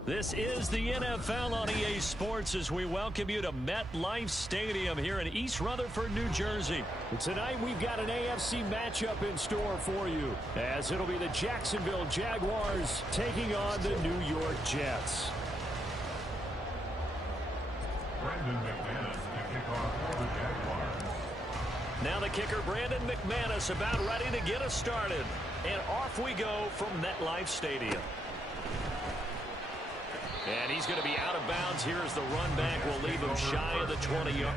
This is the NFL on EA Sports as we welcome you to MetLife Stadium here in East Rutherford, New Jersey. Tonight we've got an AFC matchup in store for you, as it'll be the Jacksonville Jaguars taking on the New York Jets. Brandon McManus to kick off for the Jaguars. Now the kicker, Brandon McManus, about ready to get us started. And off we go from MetLife Stadium. And he's going to be out of bounds here as the run back will leave him shy of the 20-yard.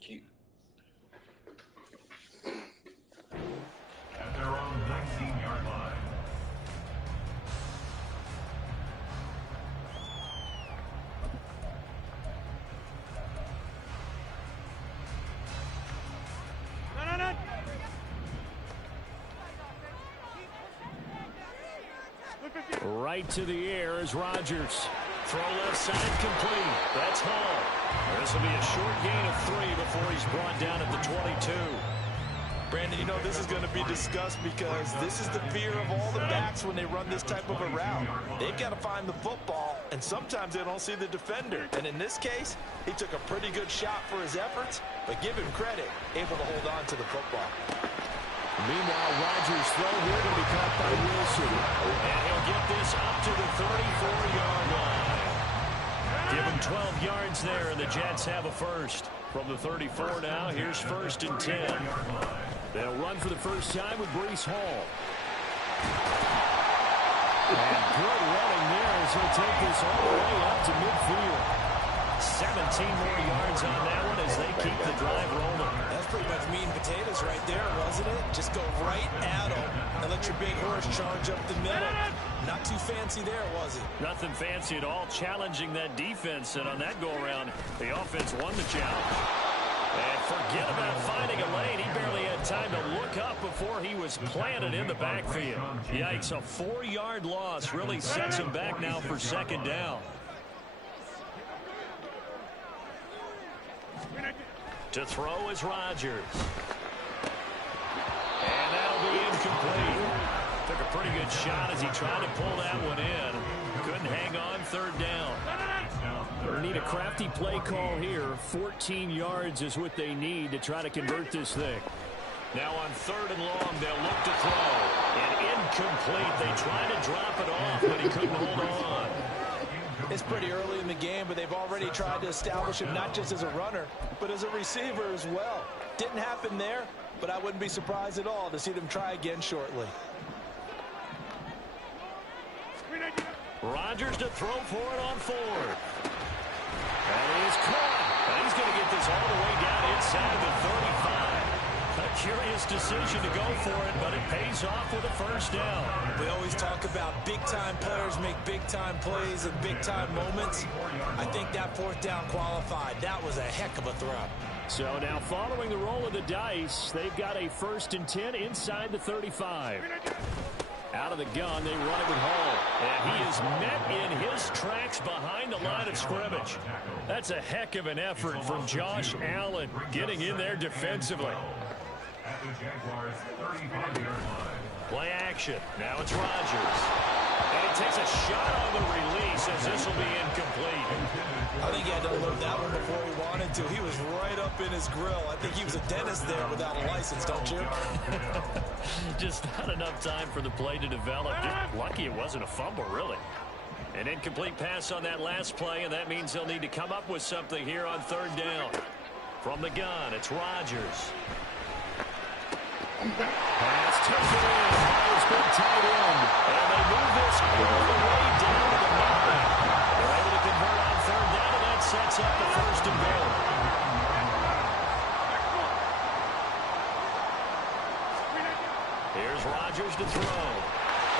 Cute. At their own 19-yard line. No. Right to the air is Rodgers. Throw left side complete. That's Hall. This will be a short gain of 3 before he's brought down at the 22. Brandon, you know this is going to be discussed because this is the fear of all the backs when they run this type of a route. They've got to find the football, and sometimes they don't see the defender. And in this case, he took a pretty good shot for his efforts, but give him credit, able to hold on to the football. Meanwhile, Rodgers' throw here to be caught by Wilson. And he'll get this up to the 34-yard line. Give him 12 yards there, and the Jets have a first. From the 34 now, here's 1st and 10. They'll run for the first time with Breece Hall. And good running there as he'll take this all the way up to midfield. 17 more yards on that one as they keep the drive rolling. That's pretty much meat and potatoes right there, wasn't it? Just go right at them and let your big horse charge up the middle. Not too fancy there, was it? Nothing fancy at all, challenging that defense. And on that go-around, the offense won the challenge. And forget about finding a lane. He barely had time to look up before he was planted in the backfield. Yikes, a 4-yard loss really sets him back now for 2nd down. To throw is Rodgers. And that'll be incomplete. Took a pretty good shot as he tried to pull that one in. Couldn't hang on, 3rd down. They need a crafty play call here. 14 yards is what they need to try to convert this thing. Now on 3rd and long, they'll look to throw. And incomplete. They tried to drop it off, but he couldn't hold on. It's pretty early in the game, but they've already tried to establish him not just as a runner, but as a receiver as well. Didn't happen there. but I wouldn't be surprised at all to see them try again shortly. Rodgers to throw for it on fourth. And he's caught. And he's going to get this all the way down inside the 35. A curious decision to go for it, but it pays off with a first down. We always talk about big-time players make big-time plays in big-time moments. I think that fourth down qualified. That was a heck of a throw. So now following the roll of the dice, they've got a 1st and 10 inside the 35. Out of the gun, they run it with Hall. And he is met in his tracks behind the line of scrimmage. That's a heck of an effort from Josh Allen getting in there defensively. At the Jaguars' 35-yard line. Play action. Now it's Rodgers. And he takes a shot on the release as this will be incomplete. I think he had to unload that one before he wanted to. He was right up in his grill. I think he was a dentist there without a license, don't you? Just not enough time for the play to develop. Just lucky it wasn't a fumble, really. An incomplete pass on that last play, and that means they'll need to come up with something here on 3rd down. From the gun, it's Rodgers. Pass taken in. Myers big tight end. And they move this all the way down to the 9. They're able to convert on 3rd down, and that sets up the 1st and goal. Here's Rodgers to throw.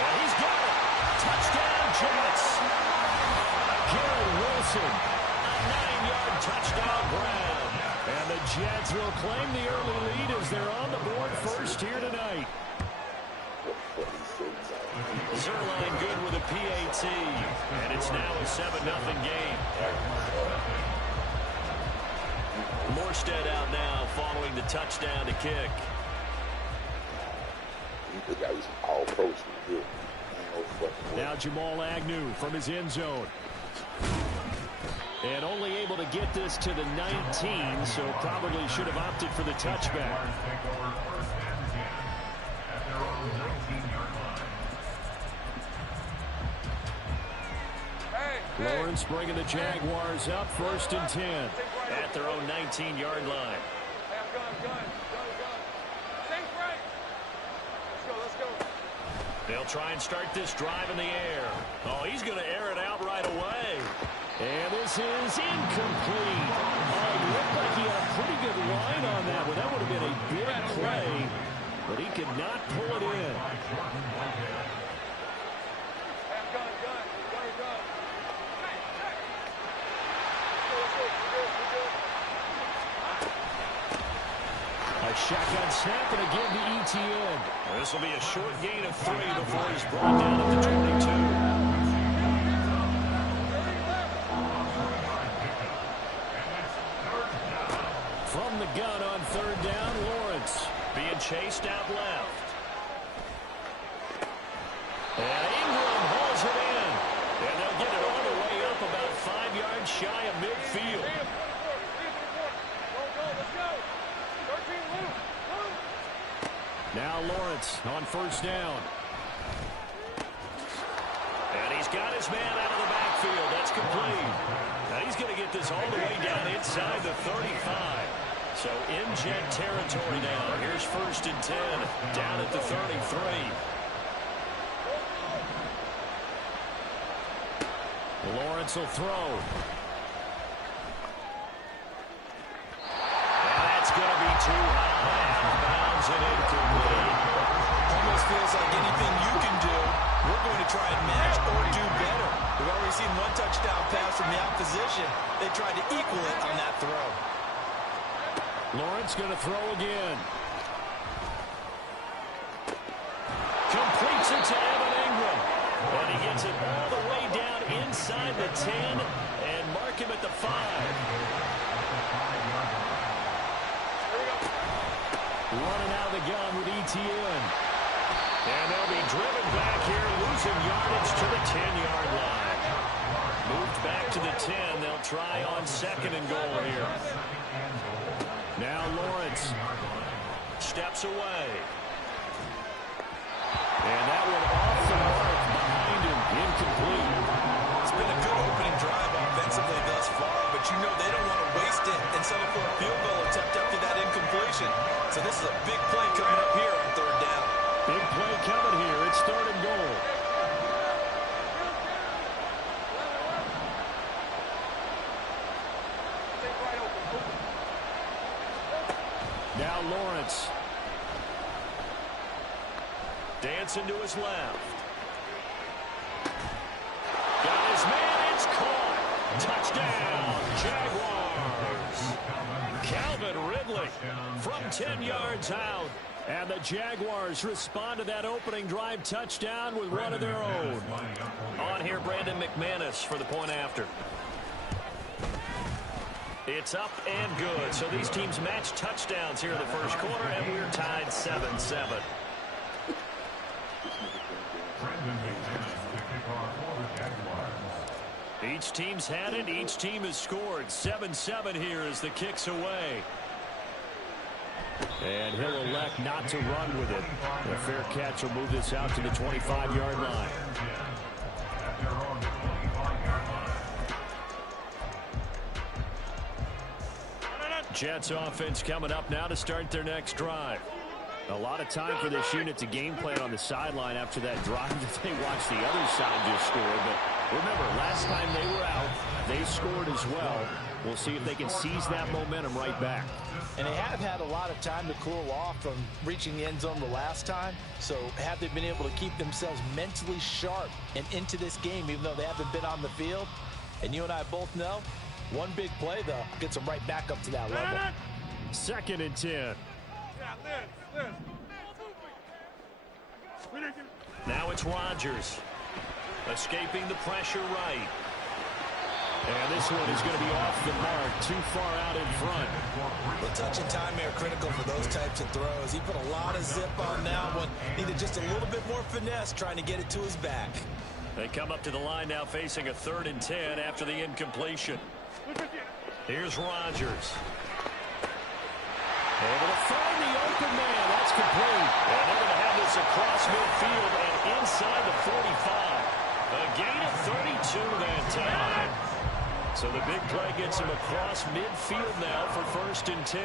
And he's got it. Touchdown, Jets. Garrett Wilson. A 9-yard touchdown grab. And the Jets will claim the early lead as they're on the board first here tonight. Zerline good with a PAT. And it's now a 7-0 game. Morstead out now following the touchdown to kick. Now Jamal Agnew from his end zone. And only able to get this to the 19, so probably should have opted for the touchback. Lawrence bringing the Jaguars up 1st and 10 at their own 19-yard line. They'll try and start this drive in the air. Oh, he's going to air it out right away. And this is incomplete. Oh, it looked like he had a pretty good line on that, but that would have been a big play. But he could not pull it in. A shotgun snap and again to ETN. This will be a short gain of 3 before he's brought down at the 22. From the gun on 3rd down, Lawrence being chased out left. And Ingram hauls it in. And they'll get it all the way up about 5 yards shy of midfield. Now Lawrence on 1st down. And he's got his man out of the backfield. That's complete. Now he's going to get this all the way down inside the 35. So in Jet territory now. Here's 1st and 10 down at the 33. Lawrence will throw. And that's going to be too high. Out of bounds and incomplete. Almost feels like anything you can do, we're going to try and match or do better. We've already seen one touchdown pass from the opposition. They tried to equal it on that throw. Lawrence going to throw again. Completes it to Evan Ingram. And he gets it all the way down inside the 10 and mark him at the 5. Running out of the gun with ETN. And they'll be driven back here, losing yardage to the 10-yard line. Moved back to the 10. They'll try on 2nd and goal here. Now Lawrence steps away. And that one off the mark behind him, incomplete. It's been a good opening drive offensively thus far, but you know they don't want to waste it and settle for a field goal attempt after that incomplete. situation. So this is a big play coming up here on third down. Big play coming here. It's third and goal. Now Lawrence. Dancing to his left. Got his man. It's caught. Touchdown, Jaguars. Calvin Ridley from 10 yards out. And the Jaguars respond to that opening drive touchdown with one of their own. On here, Brandon McManus for the point after. It's up and good. So these teams match touchdowns here in the first quarter, and we're tied 7-7. Each team's had it. Each team has scored. 7-7 here as the kick's away. And he'll elect not to run with it. A fair catch will move this out to the 25-yard line. Jets offense coming up now to start their next drive. A lot of time for this unit to game plan on the sideline after that drive that they watched the other side just score. But remember, last time they were out, they scored as well. We'll see if they can seize that momentum right back. And they have had a lot of time to cool off from reaching the end zone the last time. So have they been able to keep themselves mentally sharp and into this game, even though they haven't been on the field? And you and I both know, one big play, though, gets them right back up to that level. 2nd and 10. Now it's Rodgers. Escaping the pressure right. And this one is going to be off the mark, too far out in front. The touch and time are critical for those types of throws. He put a lot of zip on that one. Needed just a little bit more finesse trying to get it to his back. They come up to the line now facing a 3rd and 10 after the incompletion. Here's Rodgers. Able to find the open man. That's complete. And they're going to have this across midfield and inside the 45. A gain of 32 that time. So the big play gets him across midfield now for 1st and 10.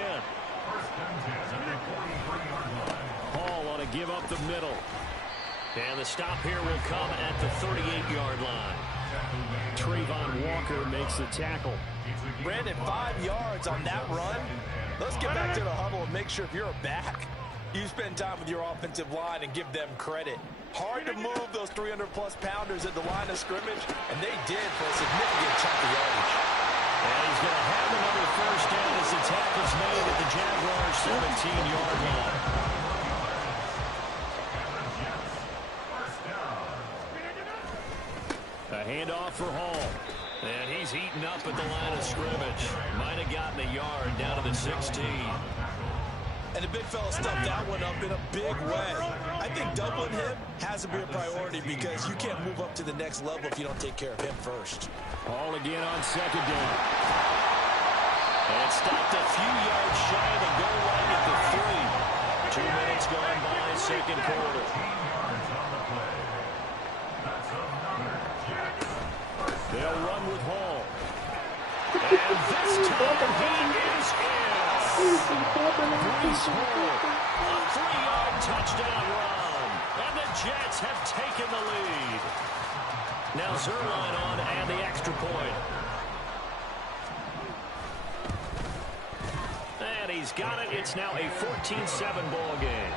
Hall on a give up the middle. And the stop here will come at the 38-yard line. Trayvon Walker makes the tackle. Brandon, 5 yards on that run. Let's get back to the huddle and make sure if you're a back, you spend time with your offensive line and give them credit. Hard to move those 300-plus pounders at the line of scrimmage, and they did for a significant chunk of yardage. And he's going to have another 1st down as the tackle's made at the Jaguars' 17-yard line. A handoff for Hall. And he's heating up at the line of scrimmage. Might have gotten a yard down to the 16. And the big fella stuffed that one up in a big way. I think doubling him has to be a priority because you can't move up to the next level if you don't take care of him first. Hall again on 2nd down. And stopped a few yards shy of the goal line at the 3. 2 minutes gone by, 2nd quarter. They'll run with Hall. And this time he is in. Breece Hall, a 3-yard touchdown run. And the Jets have taken the lead. Now Zerline on and the extra point. And he's got it. It's now a 14-7 ball game.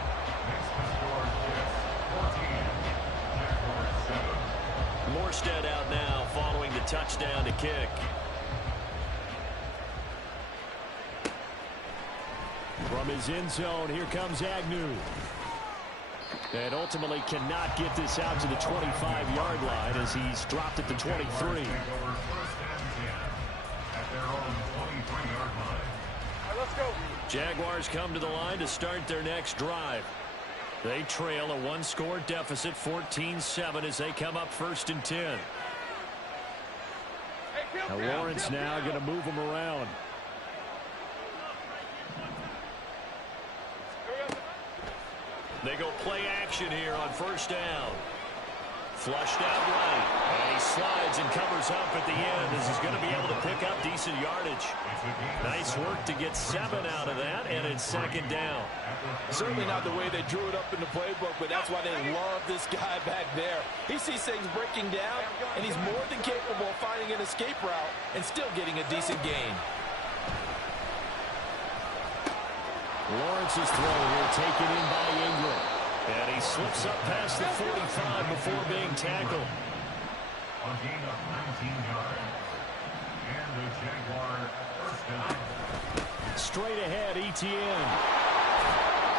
Morstead out now following the touchdown to kick. From his end zone, here comes Agnew. And ultimately cannot get this out to the 25-yard line as he's dropped at the 23. Jaguars come to the line to start their next drive. They trail a 1-score deficit, 14-7, as they come up 1st and 10. Now Lawrence now going to move them around. They go play action here on 1st down. Flushed out right. And he slides and covers up at the end as he's going to be able to pick up decent yardage. Nice work to get 7 out of that, and it's second down. Certainly not the way they drew it up in the playbook, but that's why they love this guy back there. He sees things breaking down, and he's more than capable of finding an escape route and still getting a decent gain. Lawrence's throw here taken in by Ingram. And he slips up past the 45 before being tackled. A gain of 19 yards. And the Jaguar first down. Straight ahead, Etienne.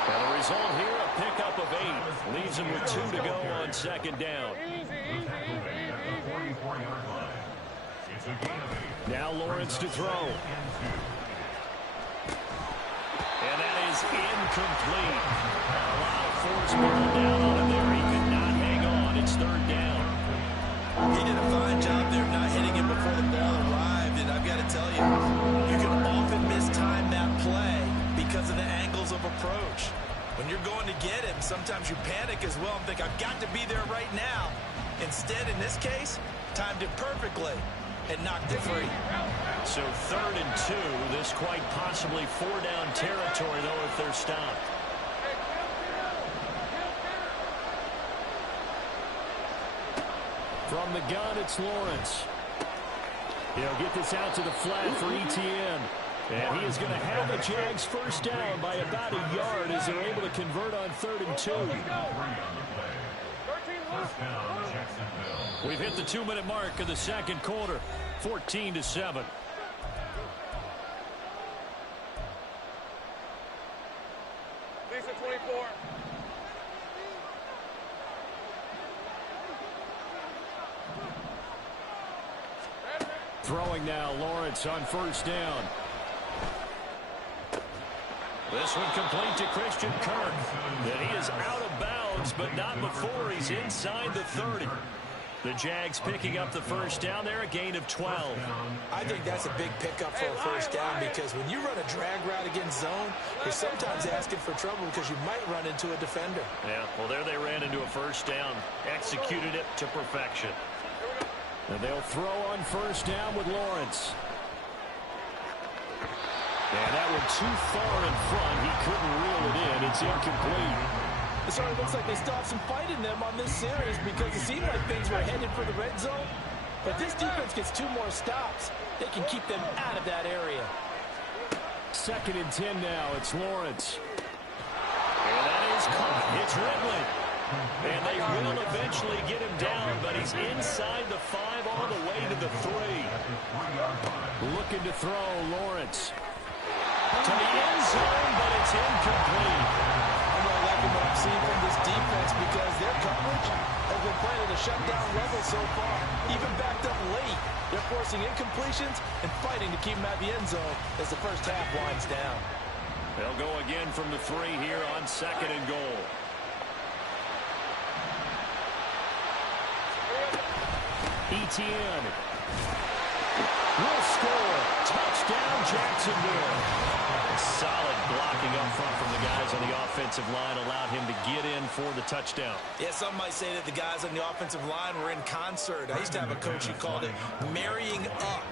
And the result here, a pickup of 8. Leaves him with 2 to go on second down. It's a gain of 8. Now Lawrence to throw. And that is incomplete. A lot of force pulled down on him there. He could not hang on. It's third down. He did a fine job there not hitting him before the ball arrived, and I've got to tell you, you can often mistime that play because of the angles of approach. When you're going to get him, sometimes you panic as well and think, I've got to be there right now. Instead, in this case, timed it perfectly and knocked it free. So 3rd and 2. This quite possibly 4-down territory, though, if they're stopped. From the gun, it's Lawrence. He'll get this out to the flat for Etienne. And he is going to have the Jags first down by about a yard as they're able to convert on 3rd and 2. We've hit the 2-minute mark of the second quarter. 14-7. Lisa 24. Throwing now, Lawrence on first down. This one complete to Christian Kirk. And he is out of bounds, but not before he's inside the 30. The Jags picking up the first down there, a gain of 12. I think that's a big pickup for a first down because when you run a drag route against zone, you're sometimes asking for trouble because you might run into a defender. Yeah, well, there they ran into a first down. Executed it to perfection. And they'll throw on first down with Lawrence. And that one too far in front. He couldn't reel it in. It's incomplete. It sort of looks like they stopped some fight in them on this series because it seemed like things were headed for the red zone. But this defense gets 2 more stops. They can keep them out of that area. 2nd and 10 now. It's Lawrence. And that is caught. It's Ridley. And they will eventually get him down, but he's inside the 5 all the way to the 3. Looking to throw, Lawrence. To the end zone, but it's incomplete. I'm really liking what I'm seeing from this defense because their coverage has been playing at a shutdown level so far. Even backed up late, they're forcing incompletions and fighting to keep them at the end zone as the first half winds down. They'll go again from the 3 here on 2nd and goal. Etienne will score. Touchdown, Jacksonville. Solid blocking up front from the guys on the offensive line allowed him to get in for the touchdown. Yeah, some might say that the guys on the offensive line were in concert. I used to have a coach who called it marrying up,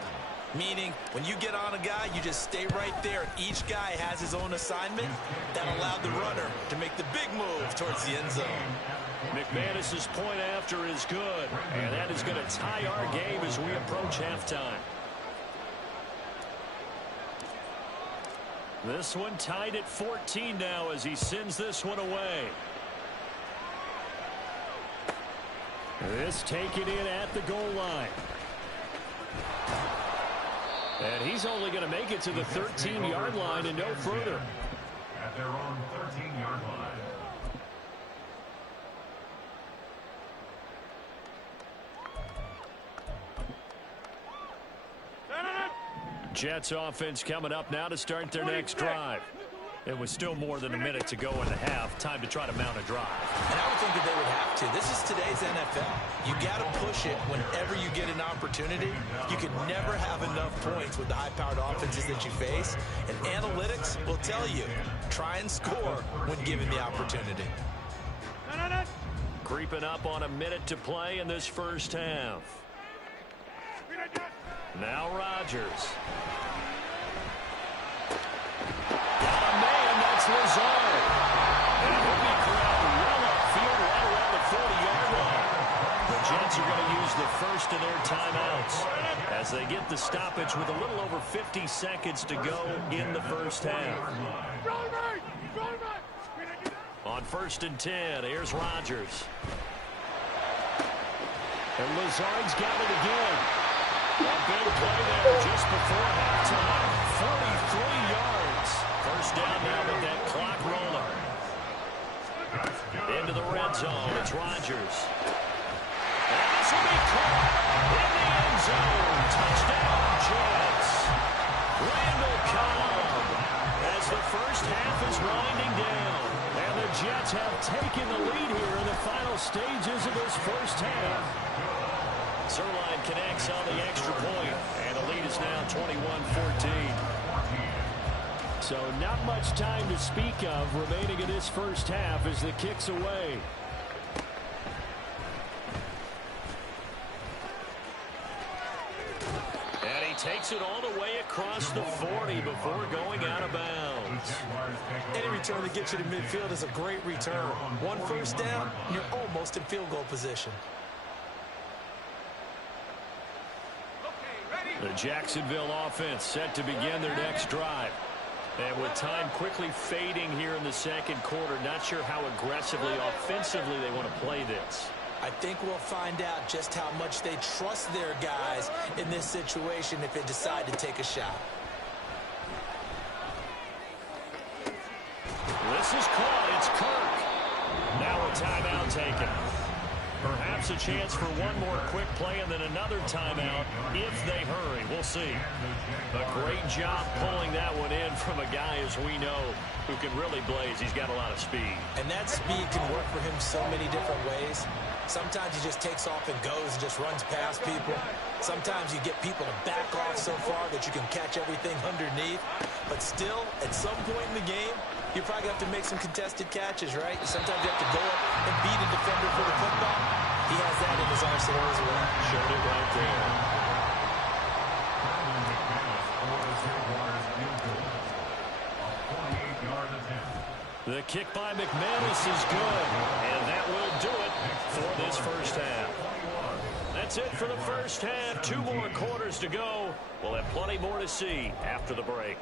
meaning when you get on a guy, you just stay right there. Each guy has his own assignment that allowed the runner to make the big move towards the end zone. McManus's point after is good, and that is going to tie our game as we approach halftime. This one tied at 14 now as he sends this one away. This taken in at the goal line. And he's only going to make it to the 13-yard line and no further. At their own 13-yard line. Jets offense coming up now to start their next drive. It was still more than a minute to go in the half. Time to try to mount a drive. And I would think that they would have to. This is today's NFL. You got to push it whenever you get an opportunity. You can never have enough points with the high-powered offenses that you face. And analytics will tell you, try and score when given the opportunity. Creeping up on a minute to play in this first half. Now Rodgers. Got a man, that's Lazard. And he'll be corralled well upfield right around the 40-yard line. The Jets are going to use the first of their timeouts as they get the stoppage with a little over 50 seconds to go in the first half. On 1st and 10, here's Rodgers. And Lazard's got it again. A big play there just before halftime. 43 yards. First down now with that clock rolling. Into the red zone. It's Rodgers. And this will be caught in the end zone. Touchdown, Jets. Randall Cobb as the first half is winding down. And the Jets have taken the lead here in the final stages of this first half. Zerline connects on the extra point, and the lead is now 21-14. So not much time to speak of remaining in this first half as the kick's away. And he takes it all the way across the 40 before going out of bounds. Any return that gets you to midfield is a great return. One first down, you're almost in field goal position. The Jacksonville offense set to begin their next drive. And with time quickly fading here in the second quarter, not sure how aggressively, offensively they want to play this. I think we'll find out just how much they trust their guys in this situation if they decide to take a shot. This is caught. It's Kirk. Now a timeout taken. Perhaps a chance for one more quick play and then another timeout if they hurry. We'll see. A great job pulling that one in from a guy, as we know, who can really blaze. He's got a lot of speed. And that speed can work for him so many different ways. Sometimes he just takes off and goes and just runs past people. Sometimes you get people to back off so far that you can catch everything underneath. But still, at some point in the game, you probably have to make some contested catches, right? Sometimes you have to go up and beat a defender for the football. He has that in his arsenal as well. Showed it right there. The kick by McManus is good, and that will do it for this first half. That's it for the first half. 2 more quarters to go. We'll have plenty more to see after the break.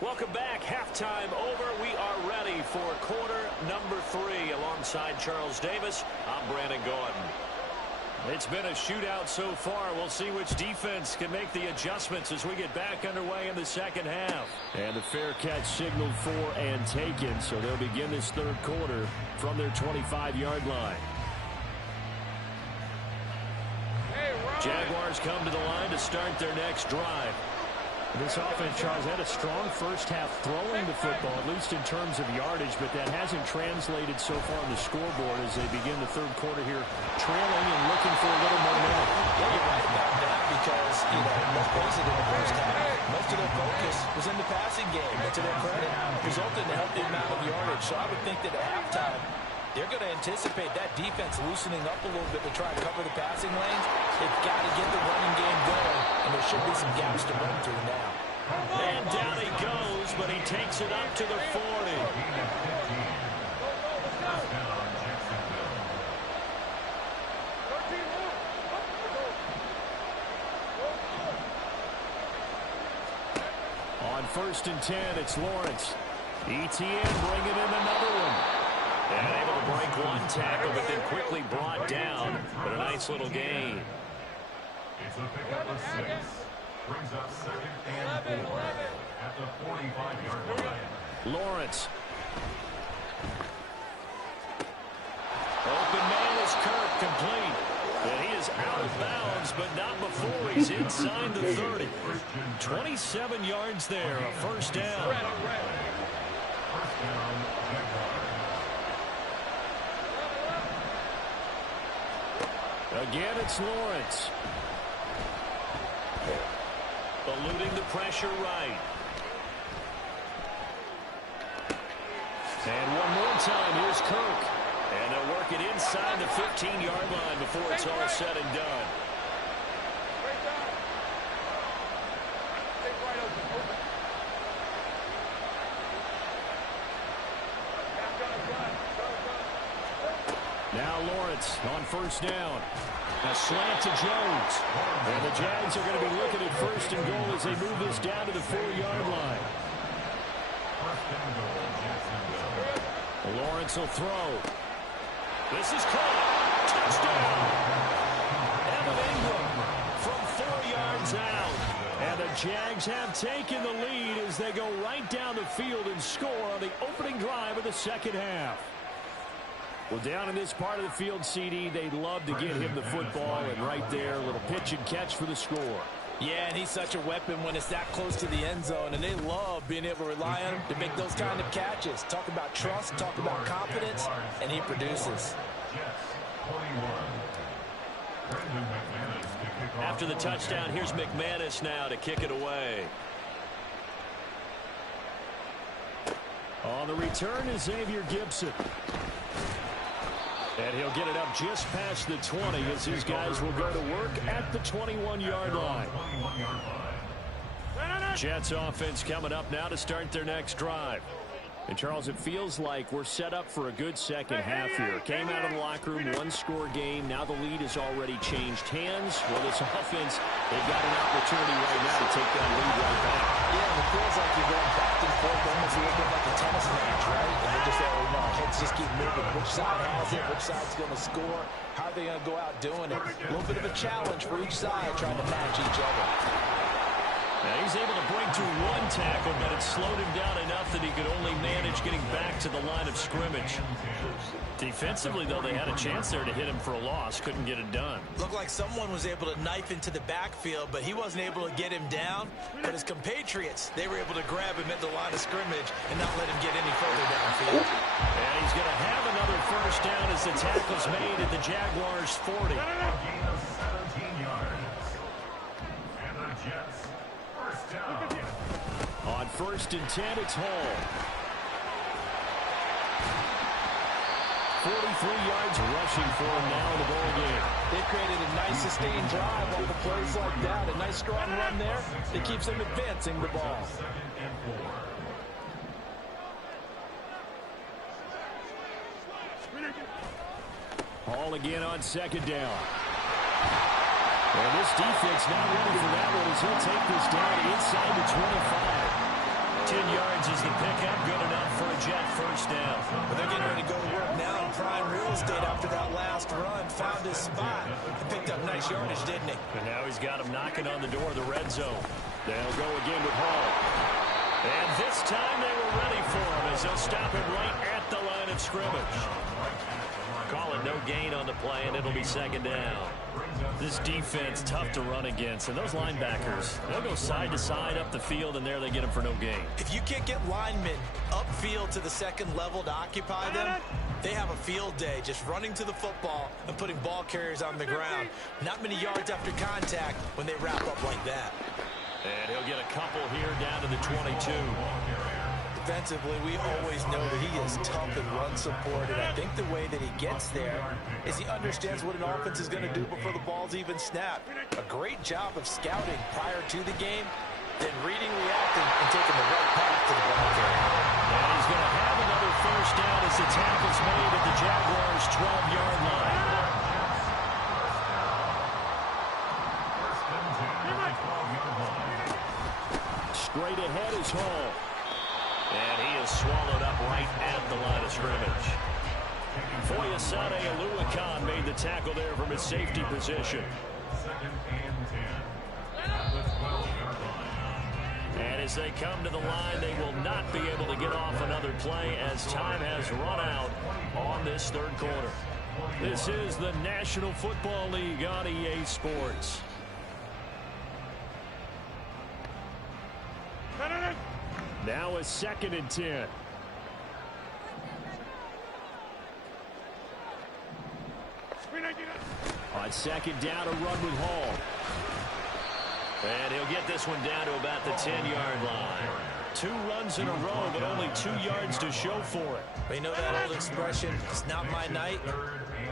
Welcome back. Halftime over. We are ready for quarter number 3. Alongside Charles Davis, I'm Brandon Gordon. It's been a shootout so far. We'll see which defense can make the adjustments as we get back underway in the second half. And the fair catch signaled for and taken, so they'll begin this third quarter from their 25-yard line. Jaguars come to the line to start their next drive. This offense, Charles, had a strong first half throwing the football, at least in terms of yardage, but that hasn't translated so far on the scoreboard as they begin the third quarter here, trailing and looking for a little momentum. Yeah, you're right about that because, let's face it, in the first half, most of their focus was in the passing game. And to their credit, resulted in a healthy amount of yardage. So I would think that at halftime, they're going to anticipate that defense loosening up a little bit to try and cover the passing lanes. They've got to get the running game going, and there should be some gaps to run through now. And down he goes, but he takes it up to the 40. On 1st and 10, it's Lawrence. ETN bringing in another one. And able to break one tackle, but then quickly brought down. But a nice little gain. It's a pickup of 6. Brings up 2nd and 4 at the 45-yard line. Lawrence. Open man is Kirk, complete. And he is out of bounds, but not before he's inside the 30. 27 yards there, a first down. First down, Again, it's Lawrence. eluding the pressure right. And one more time, here's Kirk. And they'll work it inside the 15-yard line before it's all said and done. Now Lawrence on first down. A slant to Jones. And the Jags are going to be looking at first and goal as they move this down to the 4-yard line. Lawrence will throw. This is caught. Touchdown. Evan Ingram from 4 yards out. And the Jags have taken the lead as they go right down the field and score on the opening drive of the second half. Well, down in this part of the field, CD, they'd love to get him the football, and right there, a little pitch and catch for the score. Yeah, and he's such a weapon when it's that close to the end zone, and they love being able to rely on him to make those kind of catches. Talk about trust, talk about confidence, and he produces. After the touchdown, here's McManus now to kick it away. On the return is Xavier Gibson. And he'll get it up just past the 20 as these guys will go to work at the 21-yard line. Jets offense coming up now to start their next drive. And, Charles, it feels like we're set up for a good second half here. Came out of the locker room, one-score game. Now the lead has already changed hands. Well, this offense, they've got an opportunity right now to take that lead right back. Yeah, and it feels like you're going back and forth almost a little bit like a tennis match, right? And they just say, oh, no, heads just keep moving. Which side has it? Which side's going to score? How are they going to go out doing it? A little bit of a challenge for each side trying to match each other. Now he's able to break through one tackle, but it slowed him down enough that he could only manage getting back to the line of scrimmage. Defensively, though, they had a chance there to hit him for a loss. Couldn't get it done. Looked like someone was able to knife into the backfield, but he wasn't able to get him down. But his compatriots, they were able to grab him at the line of scrimmage and not let him get any further downfield. And he's going to have another first down as the tackle's made at the Jaguars' 40. On first and 10, it's Hall. 43 yards rushing for him now in the ball game. They've created a nice sustained drive off of plays like that. A nice strong run there that keeps them advancing the ball. Hall again on second down. Well, this defense not ready for that one as he'll take this down inside the 25. 10 yards is the pickup, good enough for a Jet first down. But they're getting ready to go to work now in prime real estate after that last run. Found his spot and picked up nice yardage, didn't he? And now he's got him knocking on the door of the red zone. They'll go again with Hall. And this time they were ready for him as they'll stop him right at the line of scrimmage. Call it no gain on the play, and it'll be second down. This defense, tough to run against. And those linebackers, they'll go side to side up the field, and there they get them for no gain. If you can't get linemen upfield to the second level to occupy them, they have a field day just running to the football and putting ball carriers on the ground. Not many yards after contact when they wrap up like that. And he'll get a couple here down to the 22. Defensively, we always know that he is tough and run support, and I think the way that he gets there is he understands what an offense is going to do before the ball's even snapped. A great job of scouting prior to the game, then reading, reacting, and taking the right path to the ball carrier. And he's going to have another first down as the tackle's made at the Jaguars' 12-yard line. Straight ahead is Hall. And he is swallowed up right at the line of scrimmage. Foyesade Oluwakan made the tackle there from his safety position. And as they come to the line, they will not be able to get off another play as time has run out on this third quarter. This is the National Football League on EA Sports. Now a second and 10. On second down, a run with Hall. And he'll get this one down to about the 10-yard line. 2 runs in a row, but only 2 yards to show for it. But you know that old expression, it's not my night?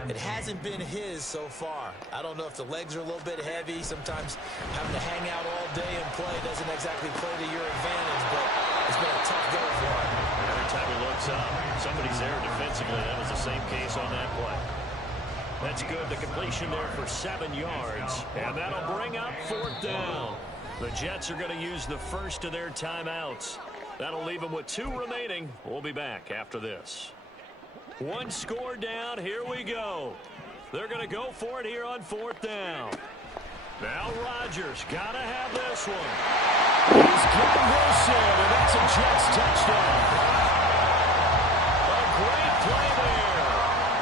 It hasn't been his so far. I don't know if the legs are a little bit heavy. Sometimes having to hang out all day and play doesn't exactly play to your advantage, but it's been a tough go for him. Every time he looks up, somebody's there defensively. That was the same case on that play. That's good. The completion there for 7 yards. And that'll bring up 4th down. The Jets are going to use the first of their timeouts. That'll leave them with 2 remaining. We'll be back after this. 1 score down. Here we go. They're going to go for it here on 4th down. Now Rodgers got to have this one. He's getting this in, and that's a Jets touchdown. A great play there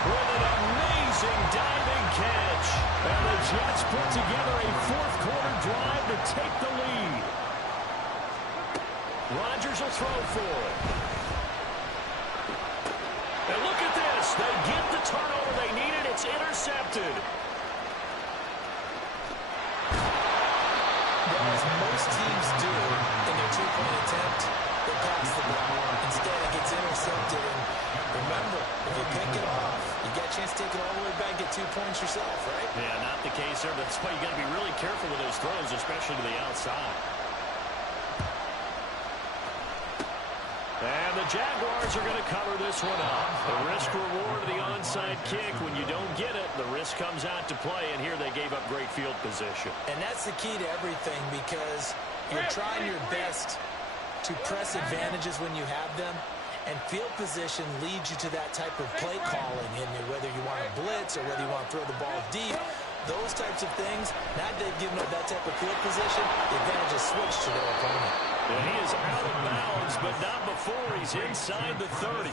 with an amazing diving catch. And the Jets put together a 4th-quarter drive to take the lead. Rodgers will throw for it. And look at this. They get the turnover they needed. It's intercepted. As most teams do in their 2-point attempt, they pass the ball. Instead, it gets intercepted. And remember, if you pick it off, you get a chance to take it all the way back, get 2 points yourself, right? Yeah, not the case there. That's why you got to be really careful with those throws, especially to the outside. And the Jaguars are going to cover this one up. The risk-reward of the onside kick. When you don't get it, the risk comes out to play, and here they gave up great field position. And that's the key to everything, because you're trying your best to press advantages when you have them, and field position leads you to that type of play calling, and whether you want to blitz or whether you want to throw the ball deep, those types of things, now that they've given up that type of field position, the advantage is switched to their opponent. And he is out of bounds, but not before he's inside the 30.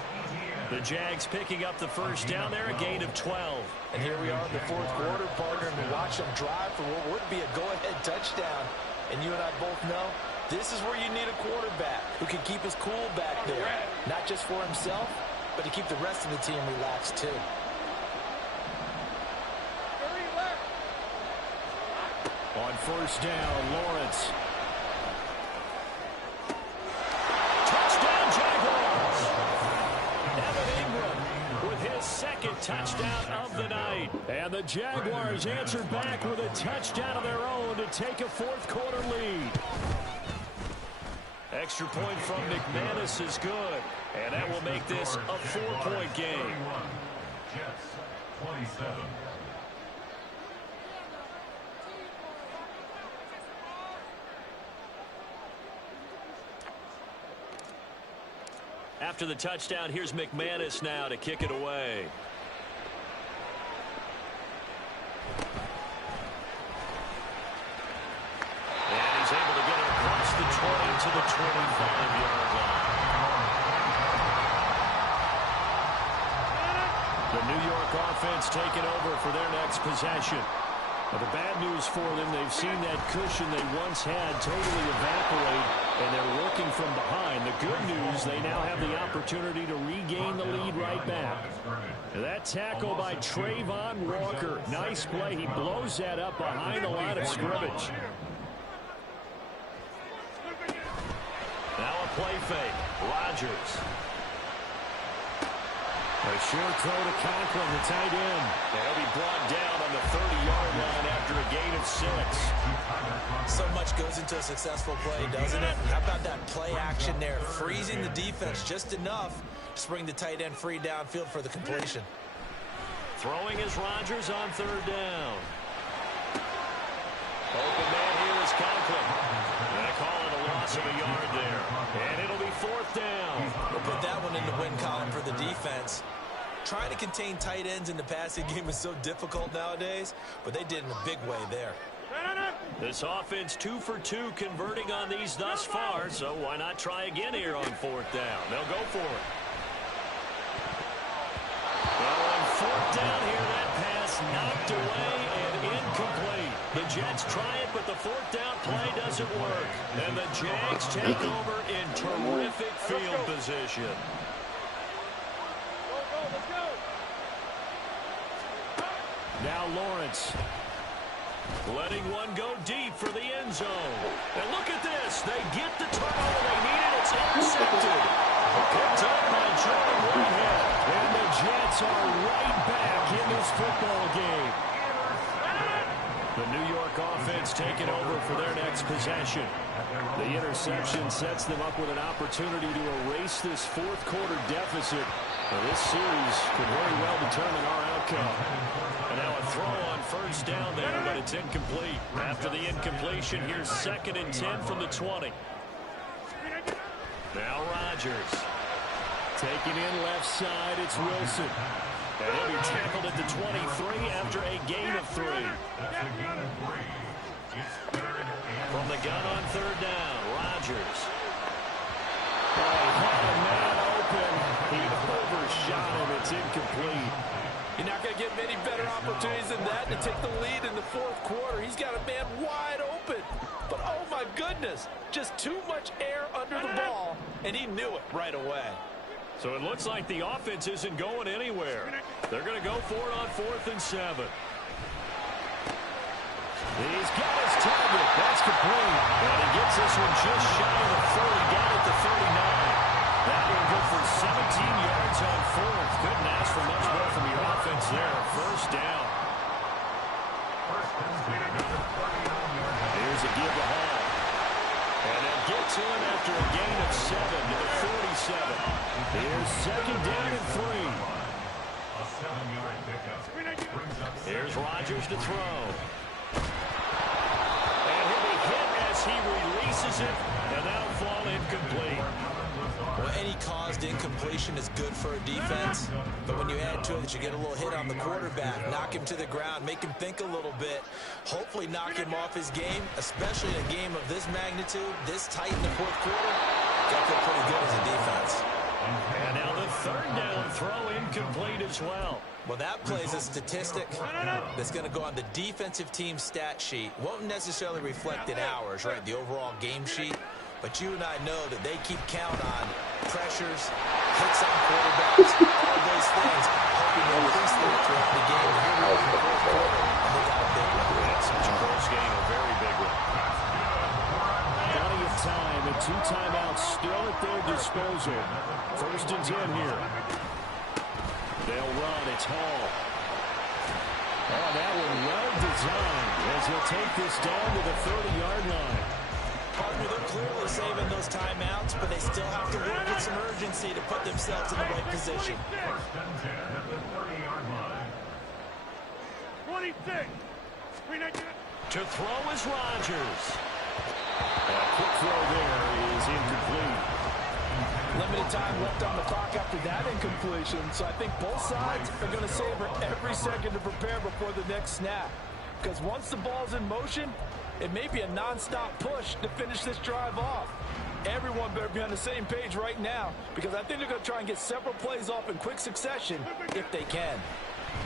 The Jags picking up the first down there, a gain of 12. And here we are in the 4th quarter, partner, and we watch them drive for what would be a go-ahead touchdown. And you and I both know this is where you need a quarterback who can keep his cool back there, not just for himself, but to keep the rest of the team relaxed too. On 1st down, Lawrence. Touchdown, Jaguars! Evan Ingram with his 2nd touchdown of the night. And the Jaguars answered back with a touchdown of their own to take a 4th-quarter lead. Extra point from McManus is good. And that will make this a 4-point game. Jets, 27. After the touchdown, here's McManus now to kick it away. And he's able to get it across the 20 to the 25-yard line. The New York offense taking over for their next possession. But the bad news for them, they've seen that cushion they once had totally evaporate, and they're working from behind. The good news, they now have the opportunity to regain the lead right back. That tackle by Trayvon Walker. Nice play. He blows that up behind the line of scrimmage. Now a play fake. Rodgers. A short throw to Conklin, the tight end. They'll be brought down on the 30-yard line after a gain of 6. So much goes into a successful play, doesn't it? How about that play action there? Freezing the defense just enough to bring the tight end free downfield for the completion. Throwing is Rodgers on 3rd down. Open man here is Conklin. And I call it a loss of a yard there. And it'll be 4th down. We'll put that one in the win column for the defense. Trying to contain tight ends in the passing game is so difficult nowadays, but they did in a big way there. This offense 2 for 2 converting on these thus far, so why not try again here on 4th down? They'll go for it. Well, on 4th down here, that pass knocked away and incomplete. The Jets try it, but the 4th down play doesn't work. And the Jags take over in terrific field position. Now Lawrence. Letting one go deep for the end zone. And look at this. They get the turnover they needed. It's intercepted. Picked up by Jordan Whitehead. And the Jets are right back in this football game. The New York offense taking over for their next possession. The interception sets them up with an opportunity to erase this fourth quarter deficit. Well, this series could very well determine our outcome. And now a throw on first down there, but it's incomplete. After the incompletion, here's 2nd and 10 from the 20. Now Rodgers. Taking in left side, it's Wilson. And he'll be tackled at the 23 after a gain of 3. From the gun on 3rd down, Rodgers. Oh, he had a man open. He overshot him. It's incomplete. You're not going to get many better opportunities than that to take the lead in the fourth quarter. He's got a man wide open. But, oh, my goodness, just too much air under the ball, and he knew it right away. So it looks like the offense isn't going anywhere. They're going to go for it on 4th and 7. He's got his target. That's complete. And he gets this one just shy of the 40, down at the 39. That will go for 17 yards on 4th. Couldn't ask for much more from your offense there. First down. Here's a give to Hall. And they'll get to him after a gain of 7 to the 47. Here's 2nd down and 3. A 7-yard pickup. Here's Rodgers to throw. And he'll be hit as he releases it, and that'll fall incomplete. Well, any caused incompletion is good for a defense, but when you add to it that you get a little hit on the quarterback, knock him to the ground, make him think a little bit, hopefully knock him off his game, especially in a game of this magnitude, this tight in the fourth quarter, got to feel pretty good as a defense. And now the 3rd down throw incomplete as well. Well, that plays a statistic that's going to go on the defensive team stat sheet. Won't necessarily reflect in ours, right, the overall game sheet. But you and I know that they keep count on pressures, hits on quarterbacks, all those things, hoping to increase them throughout the game. And here we are in the fourth quarter, and they got a big one. That's such a close game, a very big one. Plenty of time, and 2 timeouts still at their disposal. 1st and 10 here. They'll run. It's Hall. Oh, that one well designed as he'll take this down to the 30-yard line. Partner, they're clearly saving those timeouts, but they still have to work with some urgency to put themselves in the right position. 1st and 10 at the 30-yard line. 26. To throw is Rodgers. A quick throw there is incomplete. Limited time left on the clock after that incompletion, so I think both sides are going to savor every second to prepare before the next snap. Because once the ball's in motion, it may be a non-stop push to finish this drive off. Everyone better be on the same page right now, because I think they're going to try and get several plays off in quick succession if they can.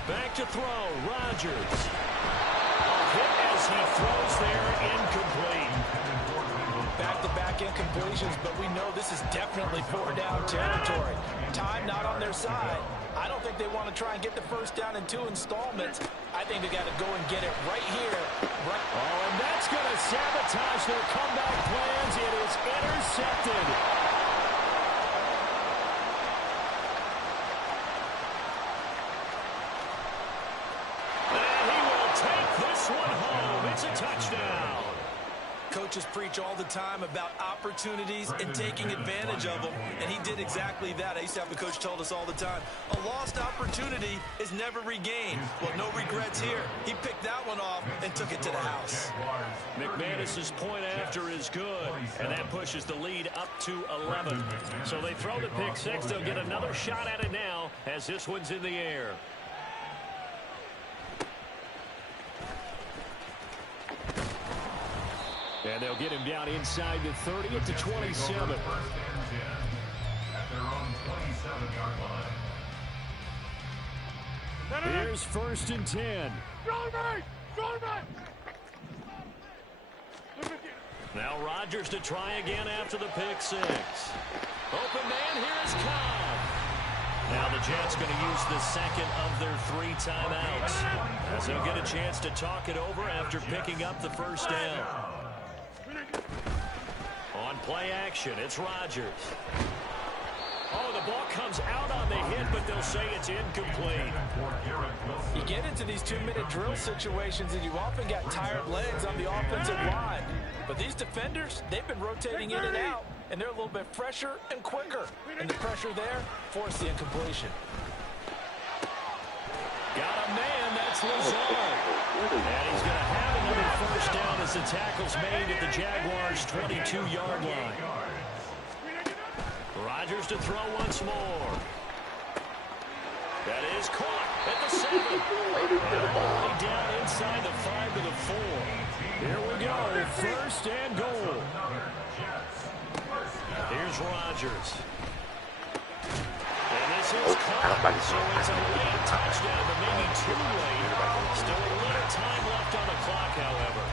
Back to throw, Rodgers. A hit as he throws there, incomplete. Back-to-back incompletions, but we know this is definitely 4-down territory. Time not on their side. I don't think they want to try and get the first down in 2 installments. I think they got to go and get it right here. Right. Oh, and that's going to sabotage their comeback plans. It is intercepted. And he will take this one home. It's a touchdown. Coaches preach all the time about opportunities and taking advantage of them, and he did exactly that. I used to have a coach told us all the time, a lost opportunity is never regained. Well, no regrets here. He picked that one off and took it to the house. McManus's point after is good, and that pushes the lead up to 11. So they throw the pick 6. They'll get another shot at it now as this one's in the air. And they'll get him down inside the 30 at the 27. At their own 27-yard line. Here's 1st and 10. Now Rodgers to try again after the pick 6. Open man, here's Cobb. Now the Jets going to use the second of their 3 timeouts, as they'll get a chance to talk it over after picking up the first down. On play action, it's Rodgers. Oh, the ball comes out on the hit, but they'll say it's incomplete. You get into these 2-minute drill situations, and you often got tired legs on the offensive line. But these defenders, they've been rotating in and out, and they're a little bit fresher and quicker. And the pressure there forced the incompletion. Got a man, that's Lazard. And he's going to have another first down as the tackle's made at the Jaguars' 22-yard line. Rodgers to throw once more. That is caught at the 7. And all the way down inside the 5 to the 4. Here we go, first and goal. Here's Rodgers. And this is caught. So it's a late touchdown, but maybe too late. Still a little time left on the clock, however.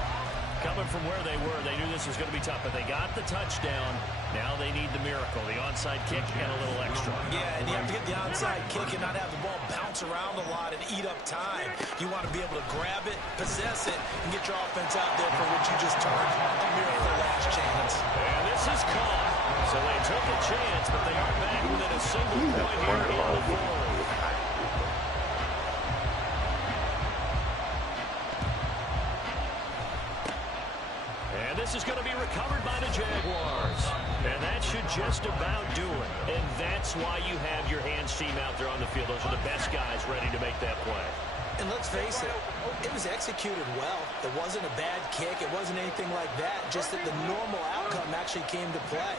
Coming from where they were, they knew this was going to be tough, but they got the touchdown. Now they need the miracle, the onside kick and a little extra. Yeah, and you have to get the onside kick and not have the ball bounce around a lot and eat up time. You want to be able to grab it, possess it, and get your offense out there for what you just termed a miracle last chance. And this is caught. So they took a chance, but they are back within a single point here in the fourth. This is going to be recovered by the Jaguars. And that should just about do it. And that's why you have your hands team out there on the field. Those are the best guys ready to make that play. And let's face it, it was executed well. It wasn't a bad kick. It wasn't anything like that. Just that the normal outcome actually came to play.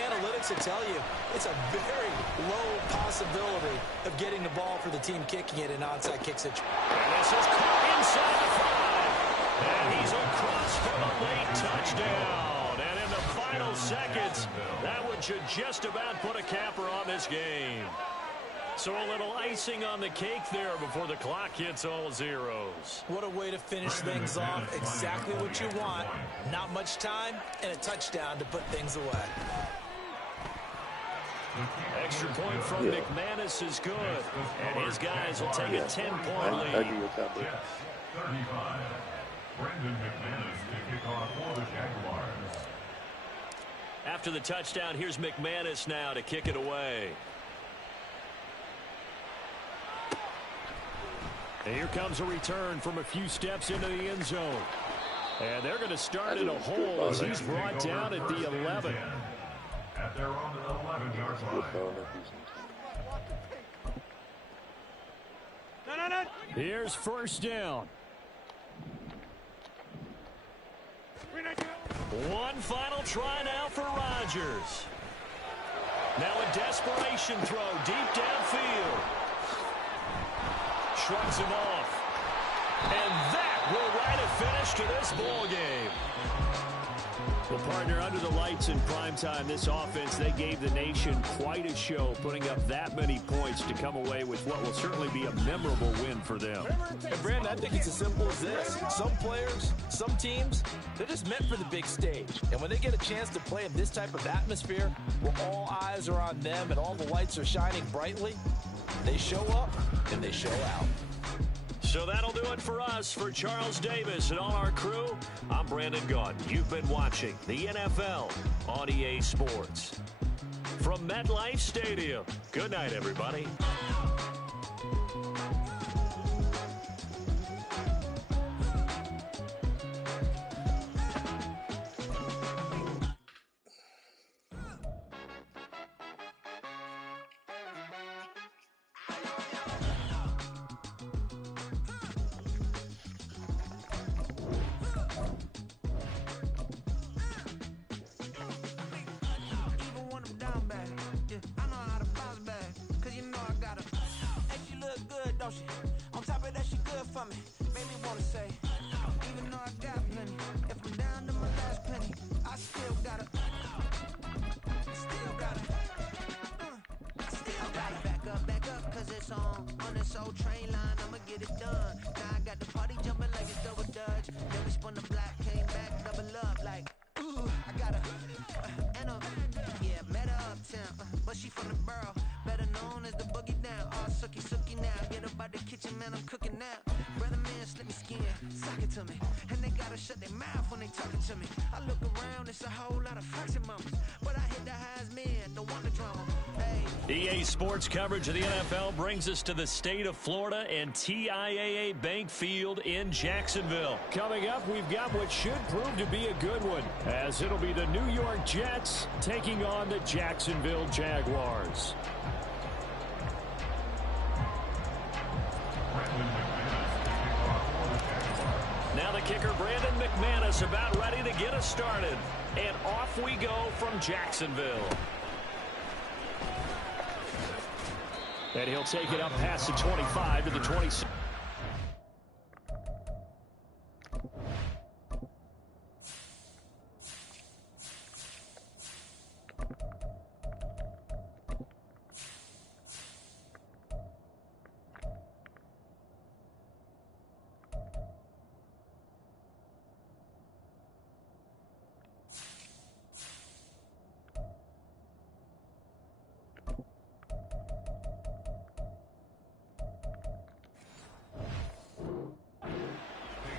Analytics will tell you it's a very low possibility of getting the ball for the team kicking it in an onside kick situation. And this is caught inside the 5. And he's across for the late touchdown. And in the final seconds, that one should just about put a capper on this game. So a little icing on the cake there before the clock hits all zeros. What a way to finish things off. Exactly what you want. Not much time and a touchdown to put things away. Extra point from McManus is good. And his guys will take a 10-point lead. 35. Brendan McManus to kick off for the Jaguars. After the touchdown, here's McManus now to kick it away. And here comes a return from a few steps into the end zone. And they're going to start in a hole as he's brought down at the 11. At their own 11-yard line. Here's first down. One final try now for Rodgers. Now a desperation throw deep downfield. Shrugs him off. And that will write a finish to this ball game. Well, partner, under the lights in primetime, this offense, they gave the nation quite a show, putting up that many points to come away with what will certainly be a memorable win for them. And Brandon, I think it's as simple as this. Some players, some teams, they're just meant for the big stage. And when they get a chance to play in this type of atmosphere, where all eyes are on them and all the lights are shining brightly, they show up and they show out. So that'll do it for us. For Charles Davis and all our crew, I'm Brandon Gaudin. You've been watching the NFL on EA Sports. From MetLife Stadium, good night, everybody. On top of that, she good for me. Made me wanna say, even though I got plenty, if I'm down to my last penny, I still gotta back up, cause it's on this old train line, I'ma get it done. Now I got the party jumping like it's double dutch. Then we spun the block, came back, double up, like, ooh, I got met her uptown, but she from the borough, better known as the boogie down. to me. And they gotta shut their mouth when they talking to me. I look around, it's a whole lot of flexing mamas. But I hit the highs, man, don't want the drama. EA Sports coverage of the NFL brings us to the state of Florida and TIAA Bank Field in Jacksonville. Coming up, we've got what should prove to be a good one, as it'll be the New York Jets taking on the Jacksonville Jaguars. Now the kicker, Brandon McManus, about ready to get us started. And off we go from Jacksonville. And he'll take it up past the 25 to the 26.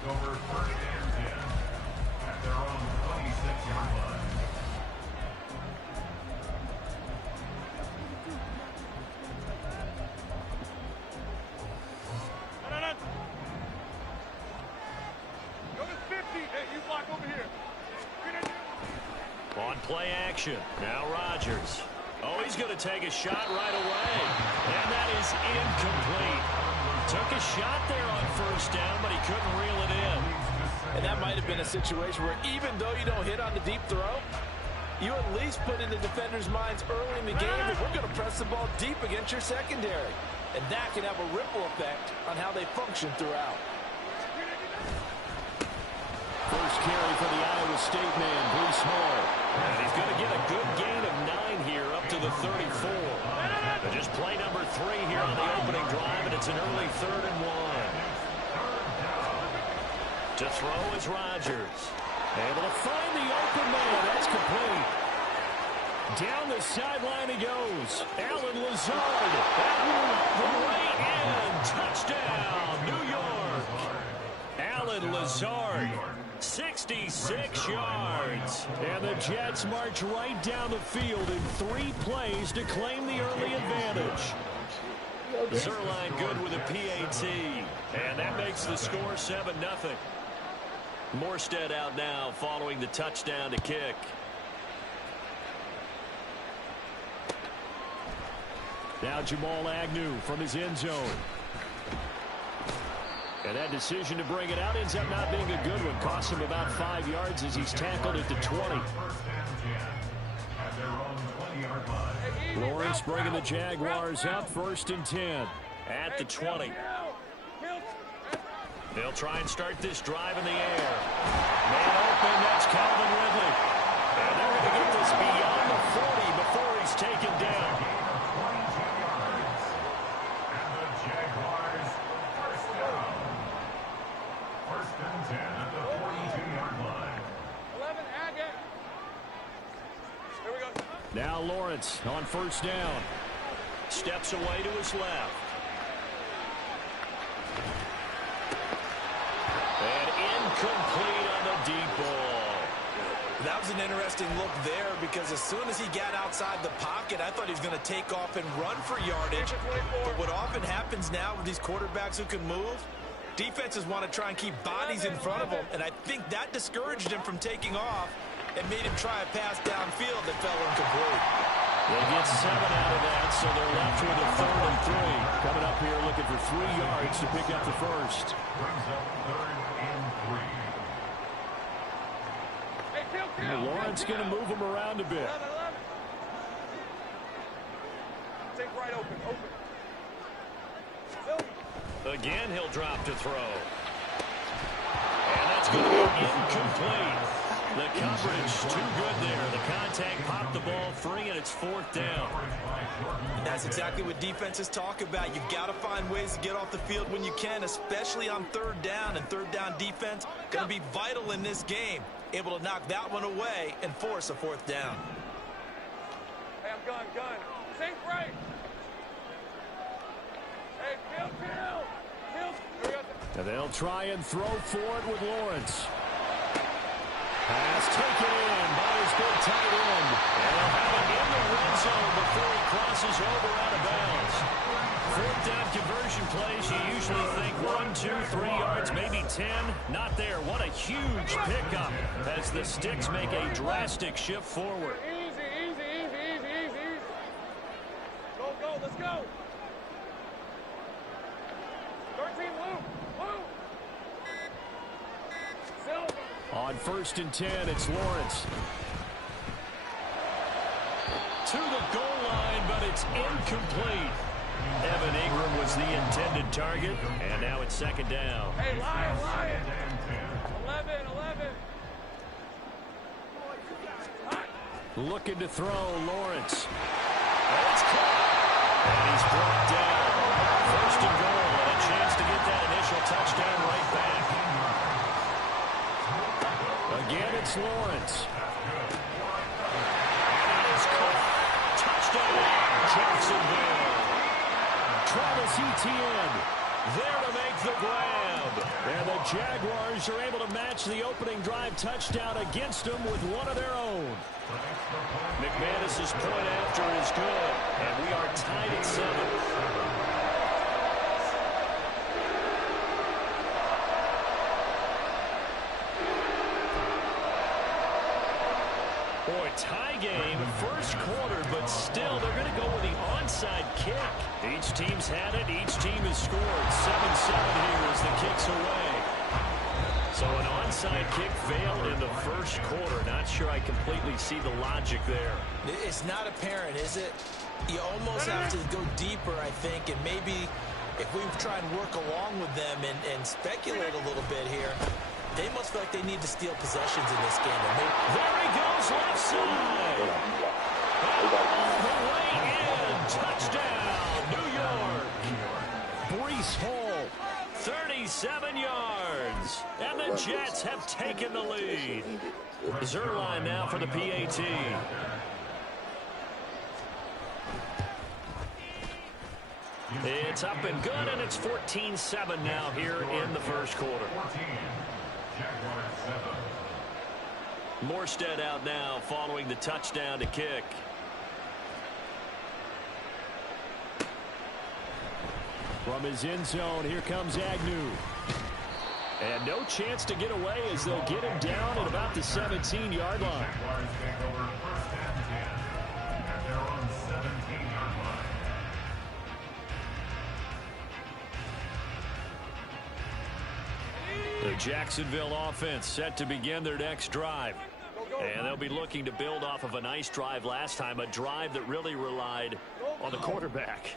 Over first and 10 at their own 26-yard line. Go to 50. Hey, you block over here. On play action. Now Rodgers. Oh, he's going to take a shot right away. And that is incomplete. Took a shot there on first down, but he couldn't reel it in. And that might have been a situation where even though you don't hit on the deep throw, you at least put in the defenders' minds early in the game that we're going to press the ball deep against your secondary. And that can have a ripple effect on how they function throughout. First carry for the Iowa State man, Bruce Hall. And he's going to get a good gain of 9 here up to the 34. But just play number 3 here on the opening drive, and it's an early 3rd and 1. To throw is Rodgers. Able to find the open man. That's complete. Down the sideline he goes. Alan Lazard. Right in. Touchdown, New York. Alan Lazard. 66 yards. And the Jets march right down the field in 3 plays to claim the early advantage. Zerline good with a PAT. And that makes the score 7-0. Morstead out now following the touchdown to kick. Now Jamal Agnew from his end zone. And that decision to bring it out ends up not being a good one. Costs him about 5 yards as he's tackled at the 20. Lawrence bringing the Jaguars up, 1st and 10. At the 20. They'll try and start this drive in the air. Man open, that's Calvin Ridley. And they're going to get this beyond the 40 before he's taken down. And the Jaguars first down. 1st and 10 at the 42-yard line. 11, Agate. Here we go. Now Lawrence on 1st down. Steps away to his left. And incomplete on the deep ball. That was an interesting look there because as soon as he got outside the pocket, I thought he was going to take off and run for yardage. But what often happens now with these quarterbacks who can move, defenses want to try and keep bodies in front of them. And I think that discouraged him from taking off and made him try a pass downfield that fell incomplete. They get 7 out of that, so they're left with a 3rd and 3. Coming up here looking for 3 yards to pick up the first. Brings up 3rd and 3. And Lawrence going to move him around a bit. 11. Take right open. Again, he'll drop to throw. And that's going to be incomplete. The coverage too good there. The contact popped the ball free, and it's 4th down. And that's exactly what defenses talk about. You've got to find ways to get off the field when you can, especially on 3rd down. And 3rd down defense going to be vital in this game. Able to knock that one away and force a 4th down. Hey, I'm gun. Take right. Hey, kill. Here we go. And they'll try and throw for it with Lawrence. Pass taken in by his big tight end. And they'll have it in the red zone before he crosses over out of bounds. Fourth down conversion plays, you usually think 1, 2, 3 yards, maybe 10. Not there. What a huge pickup as the Sticks make a drastic shift forward. Easy. Go, let's go. 13, Luke. On 1st and 10, it's Lawrence. To the goal line, but it's incomplete. Evan Ingram was the intended target, and now it's 2nd down. Hey, Lion. 11. Looking to throw, Lawrence. And it's caught. And he's brought down. 1st and goal, and a chance to get that initial touchdown right back. Again, it's Lawrence. And it is caught. Touchdown, Jacksonville. Travis Etienne there to make the grab. And the Jaguars are able to match the opening drive touchdown against them with one of their own. McManus's point after is good, and we are tied at 7. Boy, tie game, first quarter, but still they're going to go with the onside kick. Each team's had it. Each team has scored. 7-7 here as the kick's away. So an onside kick failed in the first quarter. Not sure I completely see the logic there. It's not apparent, is it? You almost have to go deeper, I think, and maybe if we try and work along with them and speculate a little bit here, they must feel like they need to steal possessions in this game. And there he goes, left side. All the way in. Touchdown, New York. Breece Hall, 37 yards. And the Jets have taken the lead. Zerline now for the PAT. It's up and good, and it's 14-7 now here in the first quarter. Morstead out now following the touchdown to kick. From his end zone, here comes Agnew. And no chance to get away as they'll get him down at about the 17-yard line. The Jacksonville offense set to begin their next drive. And they'll be looking to build off of a nice drive last time, a drive that really relied on the quarterback.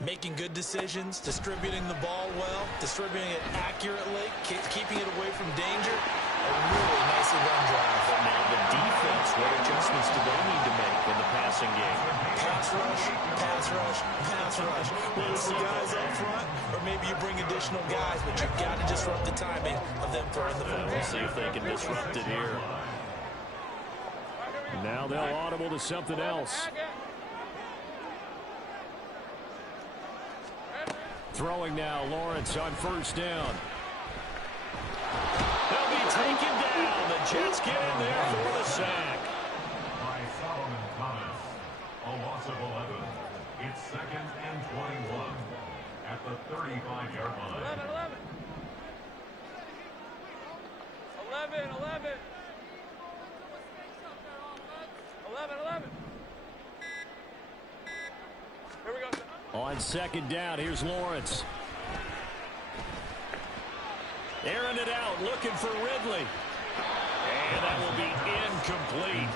Making good decisions, distributing the ball well, distributing it accurately, keeping it away from danger. A really nicely run drive. But now the defense, what adjustments do they need to make in the passing game? Pass rush, pass rush, pass rush. Whether it's the guys up front, or maybe you bring additional guys, but you've got to disrupt the timing of them throwing the football. We'll see if they can disrupt it here. Now they'll audible to something else. Throwing now, Lawrence on first down. They'll be taken down. The Jets get in there for the sack. By Solomon Thomas, a loss of 11. It's 2nd and 21 at the 35-yard line. 11. Here we go. On 2nd down, here's Lawrence. Airing it out, looking for Ridley. And that will be incomplete.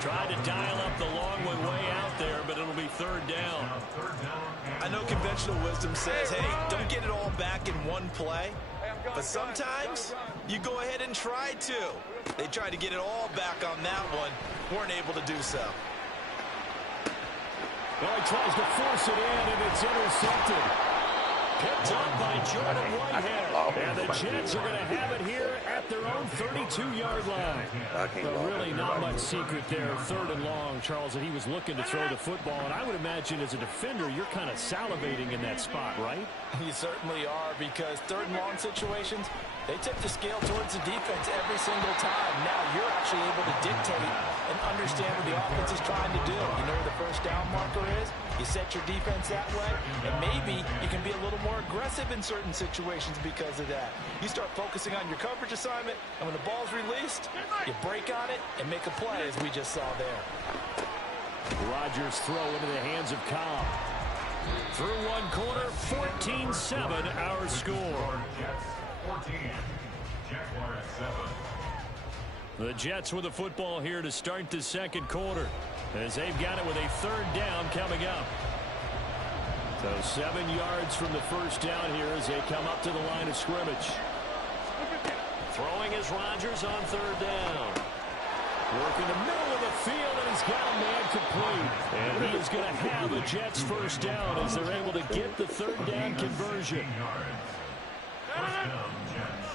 Tried to dial up the long way out there, but it'll be 3rd down. I know conventional wisdom says, hey, don't get it all back in one play. But sometimes you go ahead and try to. They tried to get it all back on that one. Weren't able to do so. Well, he tries to force it in, and it's intercepted. Picked up by Jordan Whitehead. And the Jets are going to have it here at at their own 32-yard line. But really not much secret there. 3rd and long, Charles, that he was looking to throw the football. And I would imagine as a defender, you're kind of salivating in that spot, right? You certainly are, because 3rd and long situations, they tip the scale towards the defense every single time. Now you're actually able to dictate and understand what the offense is trying to do. You know where the first down marker is? You set your defense that way, and maybe you can be a little more aggressive in certain situations because of that. You start focusing on your coverage assignment, and when the ball's released, you break on it and make a play, as we just saw there. Rodgers throw into the hands of Cobb. Through one quarter, 14-7 our score. 14, Jaguars 7. The Jets with the football here to start the second quarter, as they've got it with a 3rd down coming up. So 7 yards from the first down here as they come up to the line of scrimmage. Throwing is Rodgers on 3rd down. Work in the middle of the field, and he's got a man complete. And he is going to have a Jets first down as they're able to get the 3rd down conversion. First down, Jets.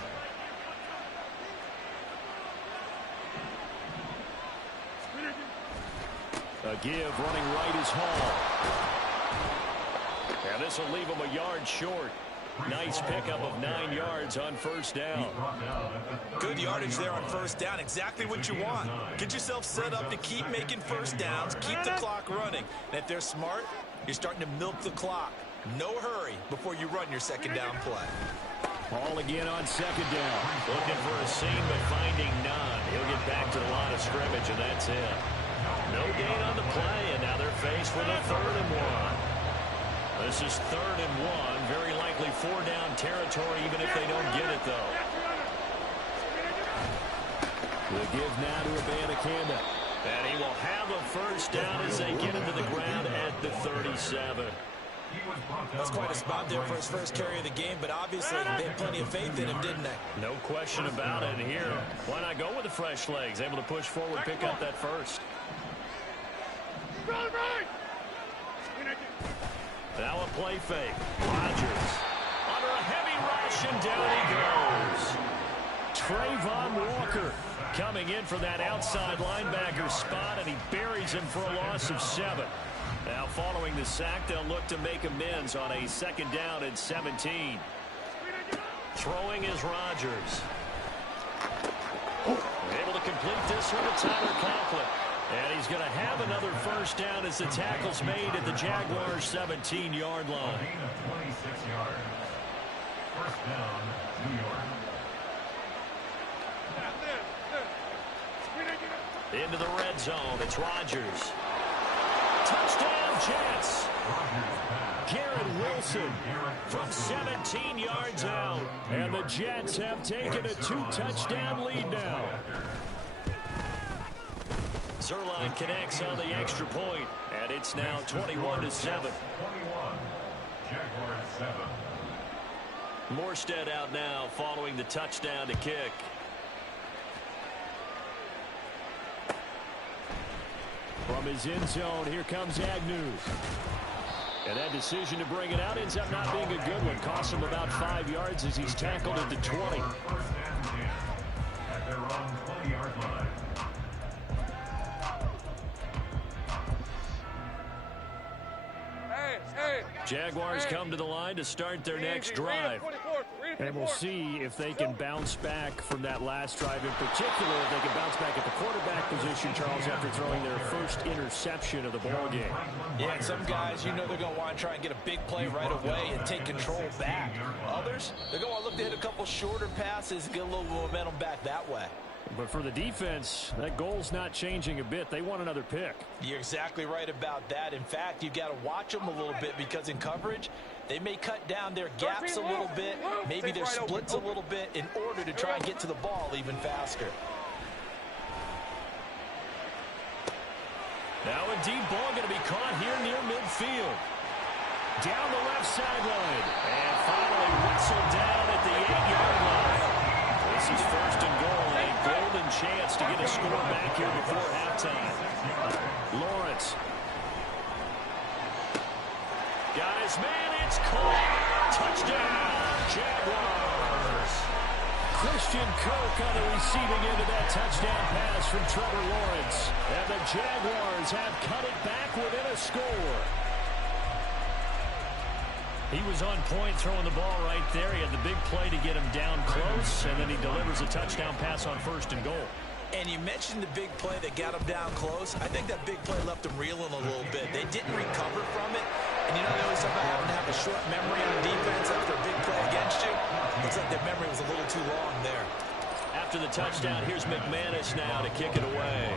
A give running right is Hall. And this will leave him a yard short. Nice pickup of 9 yards on first down. Good yardage there on first down. Exactly what you want. Get yourself set up to keep making first downs, keep the clock running. And if they're smart, you're starting to milk the clock. No hurry before you run your second down play. Ball again on second down. Looking for a seam, but finding none. He'll get back to the line of scrimmage, and that's it. No gain on the play, and now they're faced with a 3rd and 1. This is 3rd and 1. Very likely 4-down territory, even if they don't get it, though. The give now to Abanikanda. And he will have a first down as they get into the ground at the 37. That's quite a spot there for his first carry of the game, but obviously they had plenty of faith in him, didn't they? No question about it. Here, why not go with the fresh legs? Able to push forward, pick up that first. Now a play fake. Rodgers under a heavy rush, and down he goes. Trayvon Walker coming in for that outside linebacker spot, and he buries him for a loss of 7. Now following the sack, they'll look to make amends on a 2nd down and 17. Throwing is Rodgers. Able to complete this one to Tyler Conklin. And he's going to have another first down as the tackle's made at the Jaguars' 17-yard line. 26 yards. First down, New York. Into the red zone. It's Rodgers. Touchdown, Jets. Garrett Wilson from 17 yards out. And the Jets have taken a 2-touchdown lead now. Zerline connects on the extra point, and it's now 21-7. 21. Jaguars 7. Morstead out now following the touchdown to kick. From his end zone, here comes Agnew. And that decision to bring it out ends up not being a good one. Costs him about 5 yards as he's tackled at the 20. First and 10 at their own 20-yard line. Jaguars come to the line to start their next drive. And we'll see if they can bounce back from that last drive, in particular if they can bounce back at the quarterback position, Charles, after throwing their first interception of the ball game. Yeah, and some guys, you know they're going to want to try and get a big play right away and take control back. Others, they're going to want to look to hit a couple shorter passes, get a little momentum back that way. But for the defense, that goal's not changing a bit. They want another pick. You're exactly right about that. In fact, you've got to watch them a little bit because in coverage, they may cut down their gaps a little bit, maybe their splits a little bit in order to try and get to the ball even faster. Now a deep ball going to be caught here near midfield. Down the left sideline. And finally whistled down at the 8-yard line. This is first and goal. A golden chance to get a score back here before halftime. Lawrence. Got his man. It's caught. Touchdown, Jaguars. Christian Kirk on the receiving end of that touchdown pass from Trevor Lawrence. And the Jaguars have cut it back within a score. He was on point throwing the ball right there. He had the big play to get him down close, and then he delivers a touchdown pass on 1st and goal. And you mentioned the big play that got him down close. I think that big play left him reeling a little bit. They didn't recover from it. And you know, they always talk about having to have a short memory on defense after a big play against you. Looks like their memory was a little too long there. After the touchdown, here's McManus now to kick it away.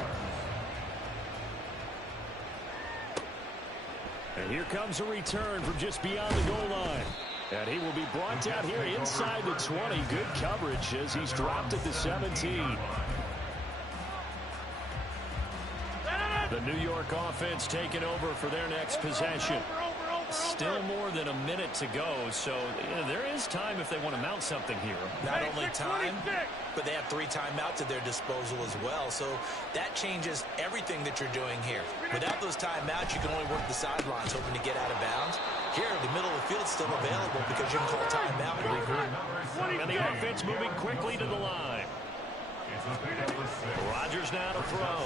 And here comes a return from just beyond the goal line. And he will be brought down here inside the 20. Good coverage as he's dropped at the 17. The New York offense taking over for their next possession. Still more than a minute to go, so there is time if they want to mount something here. Not only time, but they have 3 timeouts at their disposal as well, so that changes everything that you're doing here. Without those timeouts, you can only work the sidelines, hoping to get out of bounds. Here, the middle of the field's still available because you can call timeout and regroup. And the offense moving quickly to the line. Rodgers now to throw.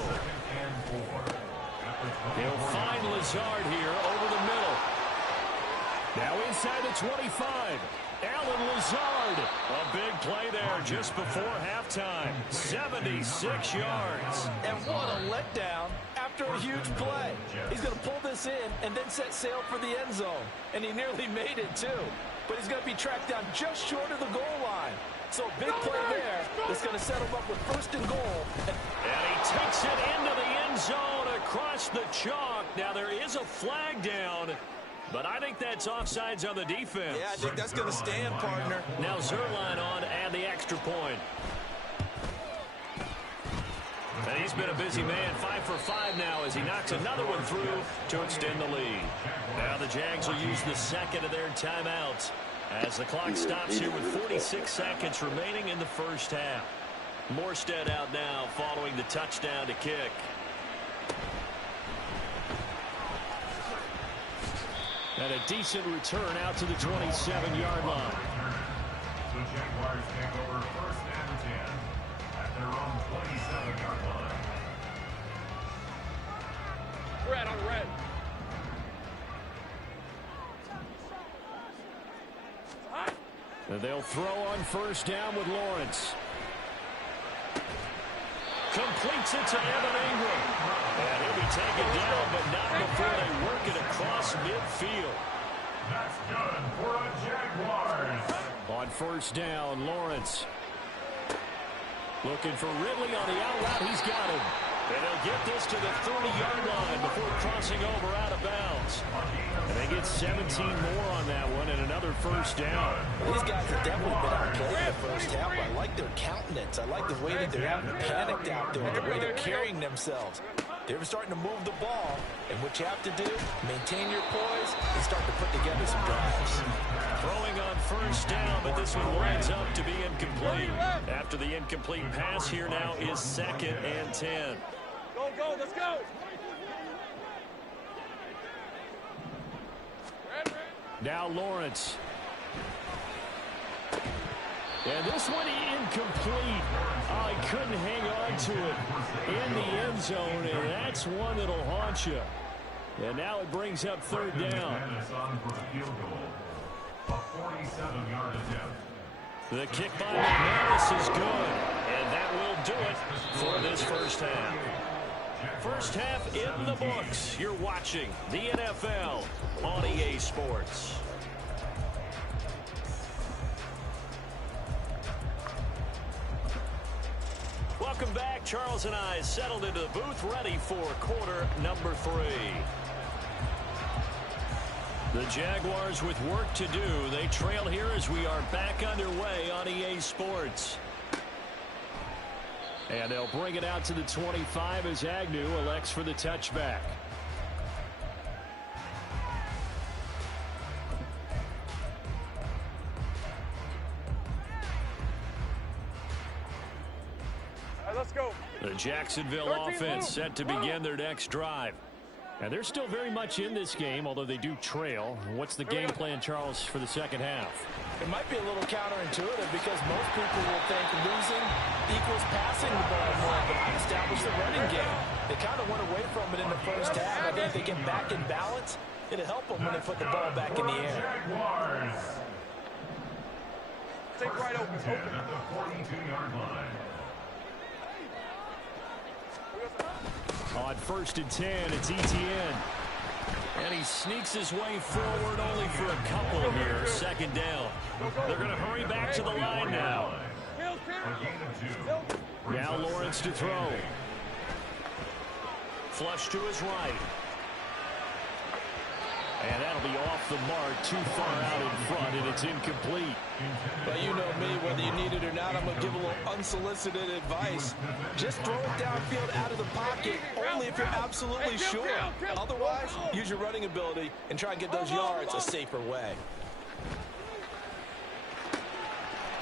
He'll find Lazard here over the middle. Now inside the 25. Alan Lazard. A big play there just before halftime. 76 yards. And what a letdown after a huge play. He's going to pull this in and then set sail for the end zone. And he nearly made it, too. But he's going to be tracked down just short of the goal line. So big play there that's going to set him up with 1st and goal. And he takes it into the end zone across the chalk. Now there is a flag down, but I think that's offsides on the defense. Yeah, I think that's going to stand, partner. Now Zerline on and the extra point. And he's been a busy man, 5 for 5 now as he knocks another one through to extend the lead. Now the Jags will use the 2nd of their timeouts as the clock stops here with 46 seconds remaining in the 1st half. Morstead out now following the touchdown to kick. And a decent return out to the 27-yard line. The Jaguars take over 1st and 10 at their own 27-yard line. Red on red. And they'll throw on 1st down with Lawrence. Completes it to Evan Ingram. And he'll be taken down, but not before they work it across midfield. That's good for the Jaguars. On 1st down, Lawrence. Looking for Ridley on the out route. He's got him. And they'll get this to the 30-yard line before crossing over out of bounds. And they get 17 more on that one and another 1st down. These guys have definitely been outplayed in the 1st half. I like their countenance. I like the way that they're panicked out there, the way they're carrying themselves. They're starting to move the ball, and what you have to do, maintain your poise and start to put together some drives. Throwing on 1st down, but this one winds up to be incomplete. After the incomplete pass, here now is 2nd and 10. Go, go, let's go. Now Lawrence. And this one incomplete. Oh, he couldn't hang on to it in the end zone, and that's one that'll haunt you. And now it brings up 3rd down. A 47-yard attempt. The kick by McManus is good, and that will do it for this 1st half. 1st half in the books. You're watching the NFL on EA Sports. Welcome back. Charles and I settled into the booth, ready for quarter number 3. The Jaguars with work to do. They trail here as we are back underway on EA Sports. And they'll bring it out to the 25 as Agnew elects for the touchback. Let's go. The Jacksonville offense set to begin their next drive. And they're still very much in this game, although they do trail. What's the game plan, Charles, for the second half? It might be a little counterintuitive because most people will think losing equals passing the ball more, but I've established the running game. They kind of went away from it in the first half. I think if they get back in balance, it'll help them when they put the ball back in the air. Take right open. At the 42-yard line. On 1st and 10, it's Etienne. And he sneaks his way forward only for a couple here. Second down. They're going to hurry back to the line now. Now Lawrence to throw. Flush to his right. And that'll be off the mark, too far out in front, and it's incomplete. But you know me, whether you need it or not, I'm going to give a little unsolicited advice. Just throw it downfield out of the pocket, only if you're absolutely sure. Otherwise, use your running ability and try and get those yards a safer way.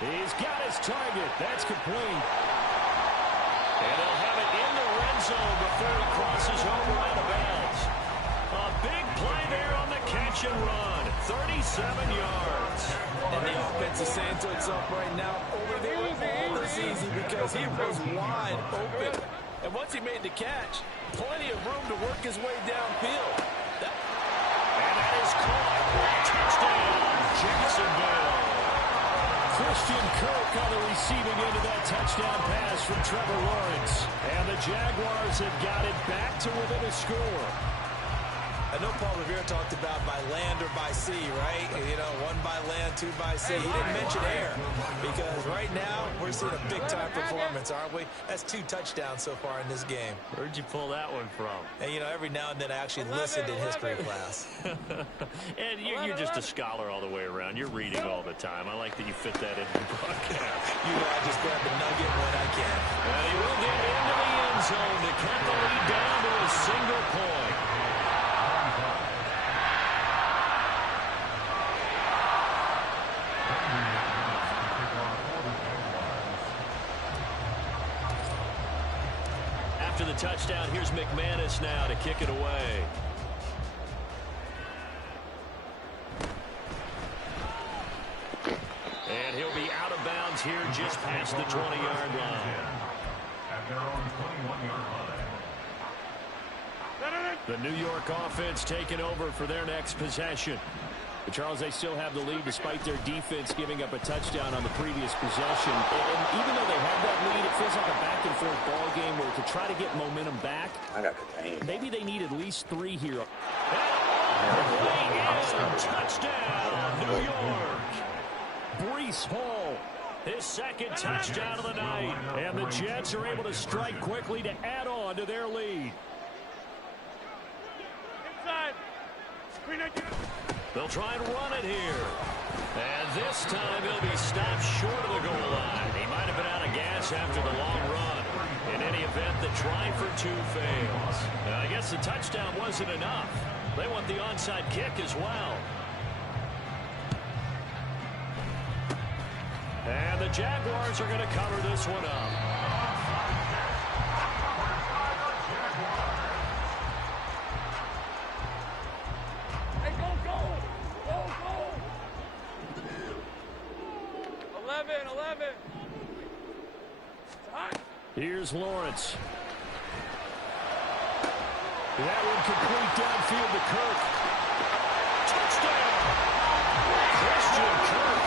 He's got his target. That's complete. And they'll have it in the red zone before he crosses over out of bounds. A big play there on the catch and run. 37 yards. And the offense is saying to itself right now, over there all this easy because he was wide open. And once he made the catch, plenty of room to work his way downfield. And that is caught. Touchdown, Jacksonville. Christian Kirk on the receiving end of that touchdown pass from Trevor Lawrence. And the Jaguars have got it back to within a score. I know Paul Revere talked about by land or by sea, right? You know, one by land, two by sea. He didn't mention air because right now we're seeing a big-time performance, aren't we? That's 2 touchdowns so far in this game. Where'd you pull that one from? And, you know, every now and then I actually listened in history class. And you're just a scholar all the way around. You're reading all the time. I like that you fit that in the broadcast. You know, I just grab the nugget when I can. And he will get into the end zone to cut the lead down to a single point. After the touchdown, here's McManus now to kick it away. And he'll be out of bounds here just past the 20-yard line. At their own 21-yard line. The New York offense taking over for their next possession. But Charles, they still have the lead despite their defense giving up a touchdown on the previous possession. And even though they have that lead, it feels like a back-and-forth ball game where to try to get momentum back, maybe they need at least 3 here. Touchdown, New York. Breece Hall, his second touchdown of the night. And the Jets are able to strike quickly to add on to their lead. They'll try and run it here. And this time he'll be stopped short of the goal line. He might have been out of gas after the long run. In any event, the try for 2 fails. Now, I guess the touchdown wasn't enough. They want the onside kick as well. And the Jaguars are going to cover this one up. Hey, go! 11. Here's Lawrence. That one complete downfield to Kirk. Touchdown! Christian Kirk,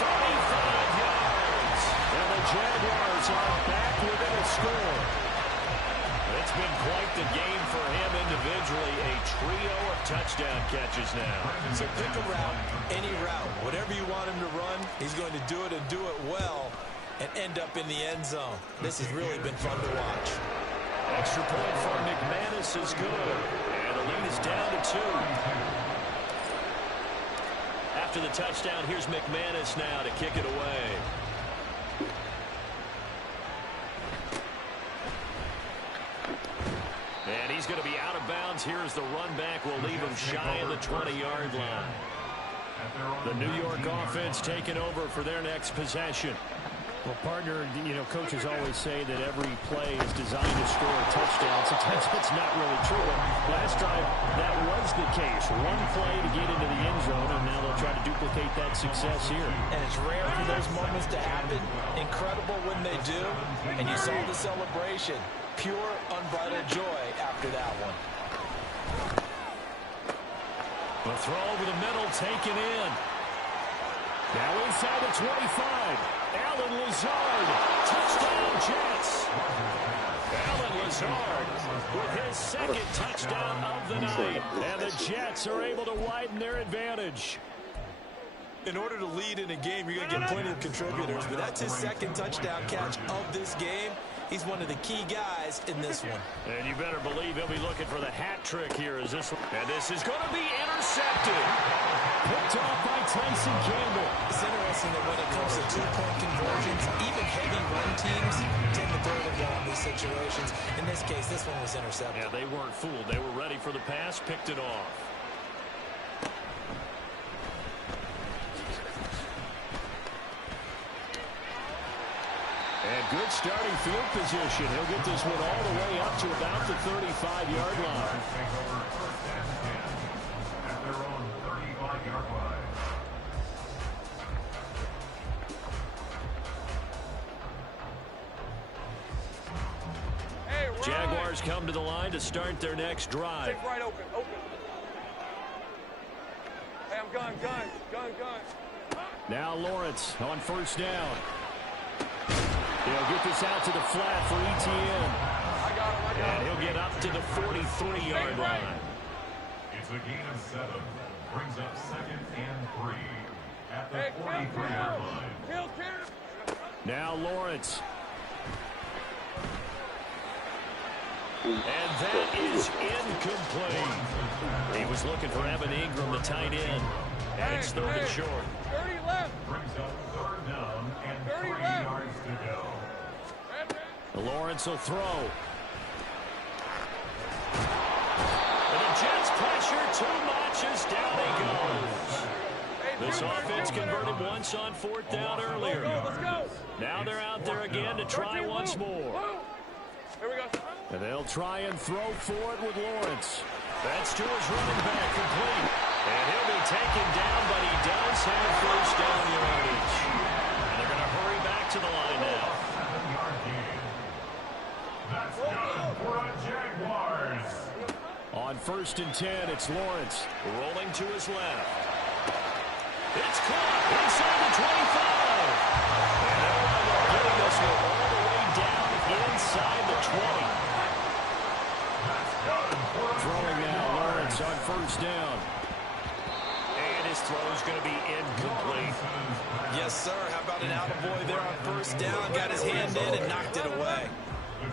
45 yards. And the Jaguars are back within a score. It's been quite the game for him individually. A trio of touchdown catches now. So pick a route, any route. Whatever you want him to run, he's going to do it and do it well and end up in the end zone. This has really been fun to watch. Extra point for McManus is good. And the lead is down to 2. After the touchdown, here's McManus now to kick it away. And he's going to be out of bounds here as the run back will leave him shy of the 20-yard line. The New York offense taking over for their next possession. Well, partner, you know, coaches always say that every play is designed to score a touchdown. Sometimes that's not really true. But last drive, that was the case. One play to get into the end zone, and now they'll try to duplicate that success here. And it's rare for those moments to happen. Incredible when they do. And you saw the celebration. Pure, unbridled joy after that one. The throw over the middle, taken in. Now inside the 25. Allen Lazard, touchdown Jets. Allen Lazard with his second touchdown of the night. And the Jets are able to widen their advantage. In order to lead in a game, you're going to get plenty of contributors, but that's his second touchdown catch of this game. He's one of the key guys in this one. And you better believe he'll be looking for the hat trick here as this one. And this is going to be intercepted. Picked off by Tyson Campbell. It's interesting that when it comes to two-point conversions, even heavy run teams tend to throw the ball in these situations. In this case, this one was intercepted. Yeah, they weren't fooled. They were ready for the pass, picked it off. And good starting field position. He'll get this one all the way up to about the 35-yard line. At their own 35-yard line. Hey, Jaguars come to the line to start their next drive. Take right open. Hey, I'm gun. Now Lawrence on first down. He'll get this out to the flat for ETN. I got him. And he'll get up to the 43-yard line. It's a gain of 7. Brings up 2nd and 3 at the 43-yard line. Kill. Now Lawrence. And that is incomplete. He was looking for Evan Ingram, the tight end. And it's third and short. 30 left. Brings up 3rd down and 3 yards to go. Lawrence will throw. And the Jets pressure too much as down he goes. This offense converted once on 4th down earlier. Let's go. Now they're out there again to try once more. Here we go. And they'll try and throw for it with Lawrence. That's to his running back, complete. And he'll be taken down, but he does have first down yardage. And they're going to hurry back to the line now. 7-yard gain. That's good for a Jaguars. On 1st and 10, it's Lawrence. Rolling to his left. It's caught inside the 25. And they're getting this one all the way down inside the 20. Throwing now, Lawrence on first down. And his throw is going to be incomplete. Yes, sir. How about an attaboy there on first down? Got his hand in and knocked it away.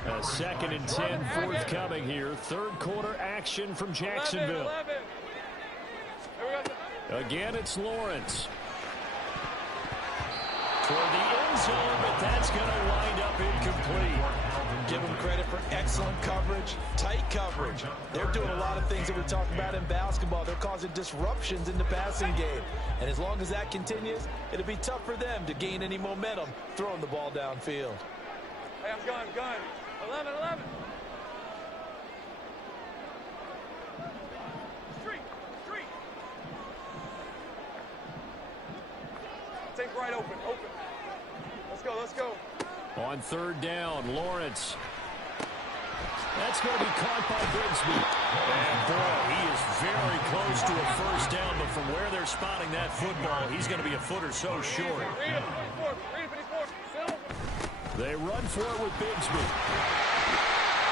A 2nd and 10 forthcoming here. 3rd quarter action from Jacksonville. 11. Again, it's Lawrence. Toward the end zone, but that's going to wind up incomplete. Give them credit for excellent coverage, tight coverage. They're doing a lot of things that we talk about in basketball. They're causing disruptions in the passing game. And as long as that continues, it'll be tough for them to gain any momentum throwing the ball downfield. Hey, I'm gun. 11. Street. Take right open. Let's go. On 3rd down, Lawrence. That's going to be caught by Grigsby. And boy, he is very close to a first down, but from where they're spotting that football, he's going to be a foot or so short. They run for it with Bigsby.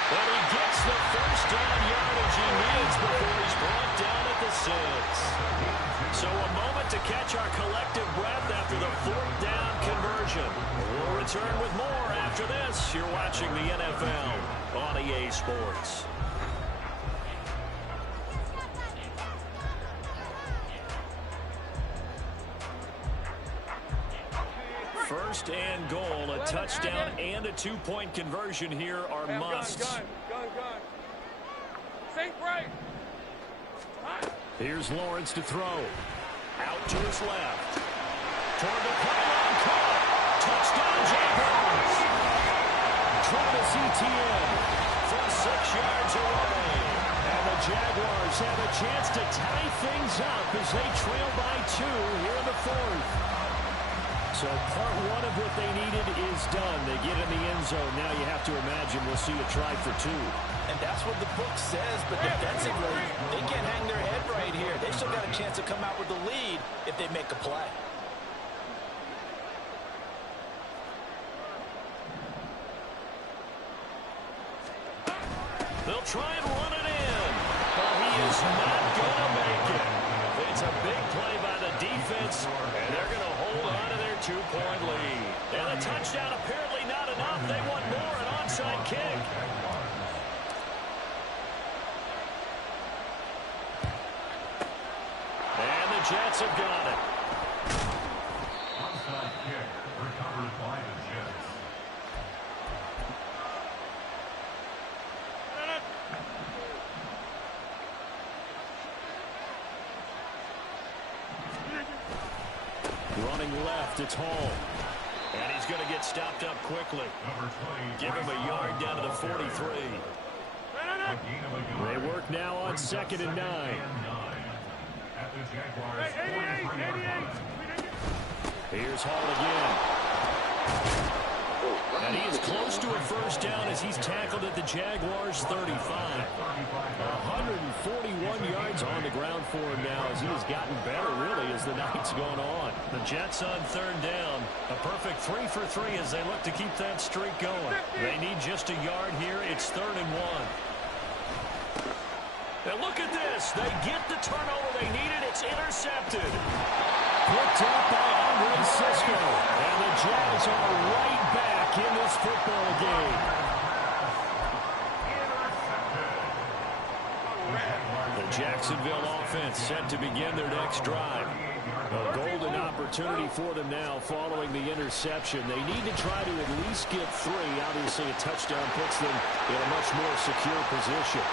But he gets the first down yardage he needs before he's brought down at the 6. So a moment to catch our collective breath after the 4th down conversion. We'll return with more after this. You're watching the NFL on EA Sports. First and goal, a touchdown and a 2-point conversion here are musts. Gun. Safe right. Here's Lawrence to throw. Out to his left. Toward the pylon, caught. touchdown Jaguars. Travis Etienne from 6 yards away. And the Jaguars have a chance to tie things up as they trail by 2 here in the 4th. So part 1 of what they needed is done. They get in the end zone. Now you have to imagine we'll see a try for 2. And that's what the book says, but defensively, they can't hang their head right here. They still got a chance to come out with the lead if they make a play. They'll try and run it in, but he is not going to make it. It's a big play by the defense, and they're going to hold on to their 2-point lead. And a touchdown apparently not enough. They want more, an onside kick. And the Jets have got it. Onside kick recovered by the Jets. Running left, it's Hall. And he's going to get stopped up quickly. Give him a yard down to the 43. They work now on 2nd and 9. At the Jaguars' 43-yard line. Here's Hall again. And he is close to a first down as he's tackled at the Jaguars' 35. 141 yards on the ground for him now as he has gotten better, really, as the night's gone on. The Jets on 3rd down. A perfect 3 for 3 as they look to keep that streak going. They need just a yard here. It's 3rd and 1. And look at this. They get the turnover they needed. It's intercepted. Picked up by Andre Cisco. And the Jags are right back in this football game. The Jacksonville offense set to begin their next drive. A golden opportunity for them now following the interception. They need to try to at least get 3. Obviously, a touchdown puts them in a much more secure position.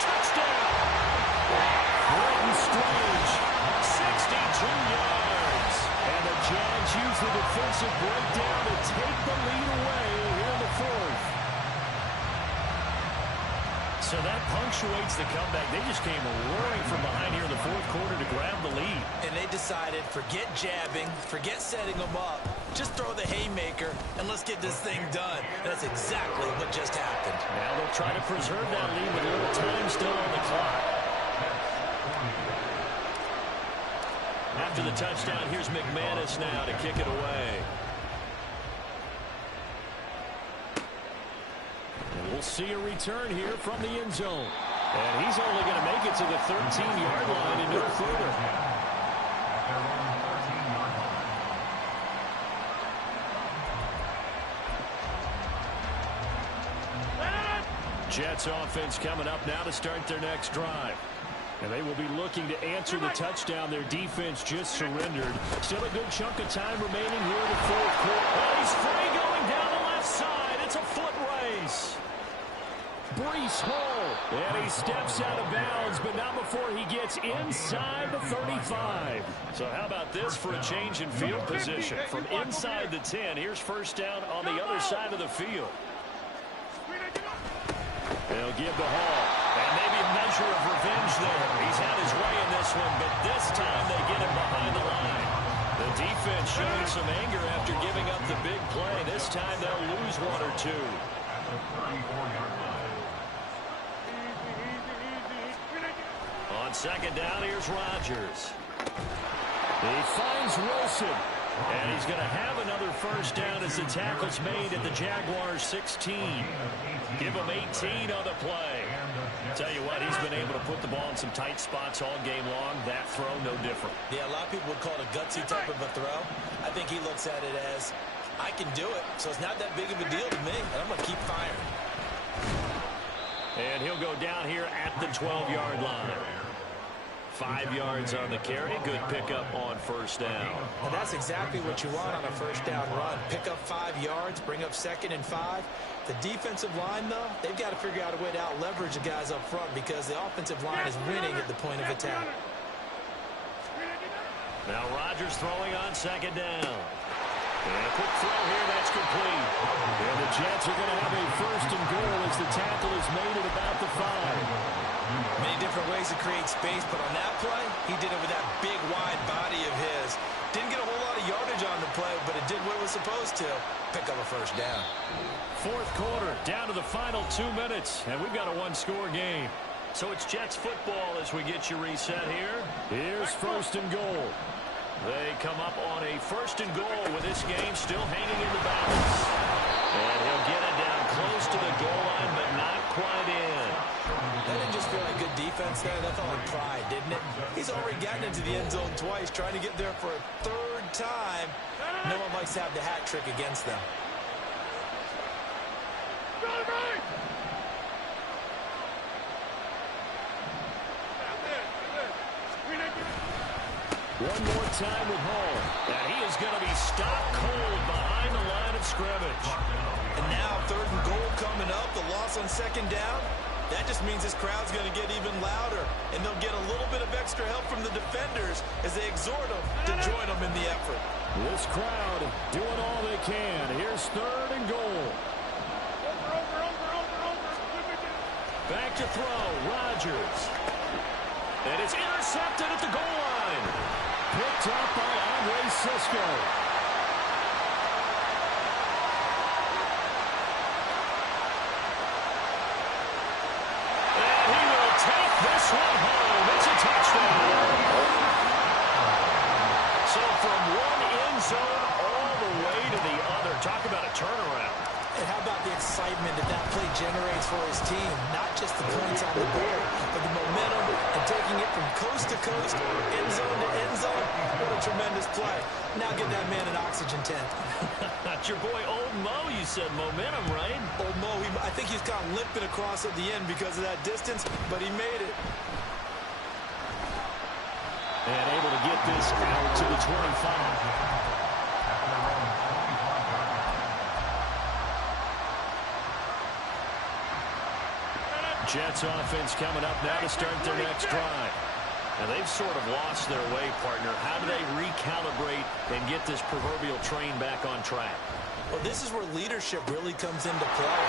Touchdown! Britton Strange, 62 yards. And the Jags use the defensive breakdown to take the lead away here in the 4th. So that punctuates the comeback. They just came roaring from behind here in the 4th quarter to grab the lead. And they decided, forget jabbing, forget setting them up. Just throw the haymaker, and let's get this thing done. And that's exactly what just happened. Now they'll try to preserve that lead with a little time still on the clock. After the touchdown, here's McManus now to kick it away. And we'll see a return here from the end zone. And he's only going to make it to the 13-yard line and no further. Jets offense coming up now to start their next drive. And they will be looking to answer the touchdown their defense just surrendered. Still a good chunk of time remaining here in the 4th quarter. Oh, he's free going down the left side. It's a foot race. Breece Hall. And he steps out of bounds, but not before he gets inside the 35. So how about this for a change in field position? From inside the 10, here's first down on the other side of the field. They'll give to Hall. And maybe a measure of revenge there. He's had his way in this one, but this time they get him behind the line. The defense showing some anger after giving up the big play. This time they'll lose 1 or 2. On 2nd down, here's Rodgers. He finds Wilson. And he's going to have another first down as the tackle's made at the Jaguars' 16. Give him 18 on the play. Tell you what, he's been able to put the ball in some tight spots all game long. That throw, no different. Yeah, a lot of people would call it a gutsy type of a throw. I think he looks at it as, I can do it, so it's not that big of a deal to me, and I'm going to keep firing. And he'll go down here at the 12-yard line. 5 yards on the carry. Good pickup on first down. And that's exactly what you want on a first down run. Pick up 5 yards, bring up 2nd and 5. The defensive line, though, they've got to figure out a way to out-leverage the guys up front because the offensive line is winning at the point of attack. Now Rodgers throwing on 2nd down. And a quick throw here, that's complete. And the Jets are going to have a first and goal as the tackle is made at about the 5. Many different ways to create space, but on that play, he did it with that big, wide body of his. Didn't get a whole lot of yardage on the play, but it did what it was supposed to. Pick up a first down. Fourth quarter, down to the final 2 minutes, and we've got a one-score game. So it's Jets football as we get you reset here. Here's first and goal. They come up on a first and goal with this game still hanging in the balance. And he'll get it down close to the goal line, but not quite in. That didn't just feel like good defense there. That felt like pride, didn't it? He's already gotten into the end zone twice, trying to get there for a third time. No one likes to have the hat trick against them. One more time with Hall. And he is going to be stopped cold behind the line of scrimmage. And now third and goal coming up. The loss on second down. That just means this crowd's going to get even louder. And they'll get a little bit of extra help from the defenders as they exhort them to join them in the effort. This crowd doing all they can. Here's third and goal. Back to throw. Rodgers. And it's intercepted at the goal line. Picked up by Andre Sisco. And he will take this one home. It's a touchdown. So from one end zone all the way to the other. Talk about a turnaround. And how about the excitement that play generates for his team? Not just the points on the board, but the momentum and taking it from coast to coast, end zone to end zone. What a tremendous play. Now get that man an oxygen tent. That's your boy Old Mo, you said momentum, right? Old Mo, I think he's gone limping across at the end because of that distance, but he made it. And able to get this out to the 25. Jets offense coming up now to start their next drive. Now they've sort of lost their way, partner. How do they recalibrate and get this proverbial train back on track? Well, this is where leadership really comes into play.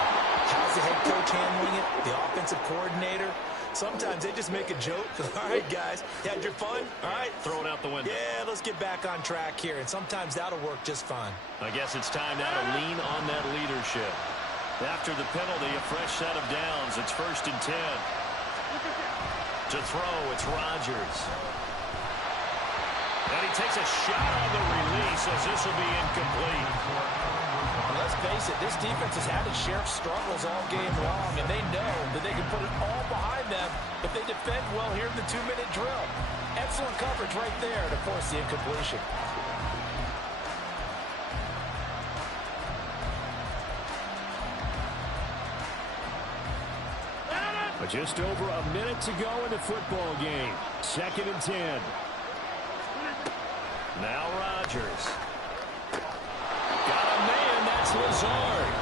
How's the head coach handling it? The offensive coordinator? Sometimes they just make a joke. All right, guys, you had your fun? All right. Throw it out the window. Yeah, let's get back on track here. And sometimes that'll work just fine. I guess it's time now to lean on that leadership. After the penalty, a fresh set of downs. It's first and 10. To throw, it's Rodgers. And he takes a shot on the release as this will be incomplete. And let's face it, this defense has had its share of struggles all game long, and they know that they can put it all behind them if they defend well here in the 2-minute drill. Excellent coverage right there to force the incompletion. Just over a minute to go in the football game. Second and 10. Now Rodgers. Got a man, that's Lazard.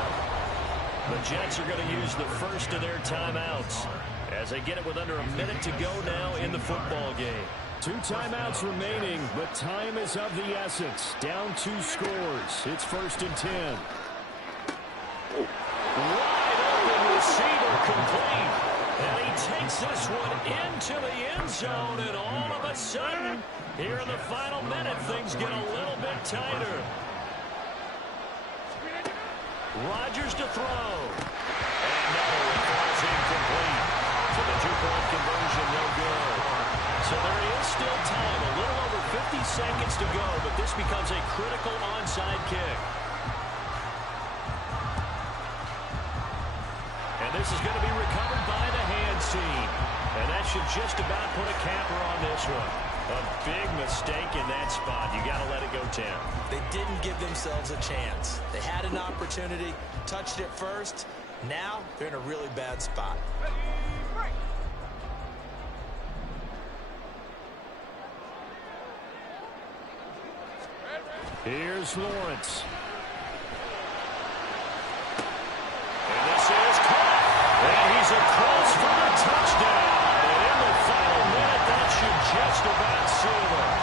The Jets are going to use the first of their timeouts as they get it with under a minute to go now in the football game. 2 timeouts remaining, but time is of the essence. Down 2 scores. It's first and 10. Wide open receiver complete. And he takes this one into the end zone, and all of a sudden, here in the final minute, things get a little bit tighter. Rodgers to throw. And no, it falls incomplete. So the 2-point conversion, no good. So there is still time, a little over 50 seconds to go, but this becomes a critical onside kick. And this is going to be recovered by the hands team. And that should just about put a capper on this one. A big mistake in that spot. You got to let it go 10. They didn't give themselves a chance. They had an opportunity, touched it first. Now they're in a really bad spot. Here's Lawrence. And this is caught. And he's across for the touchdown. And in the final minute, that should just about seal it.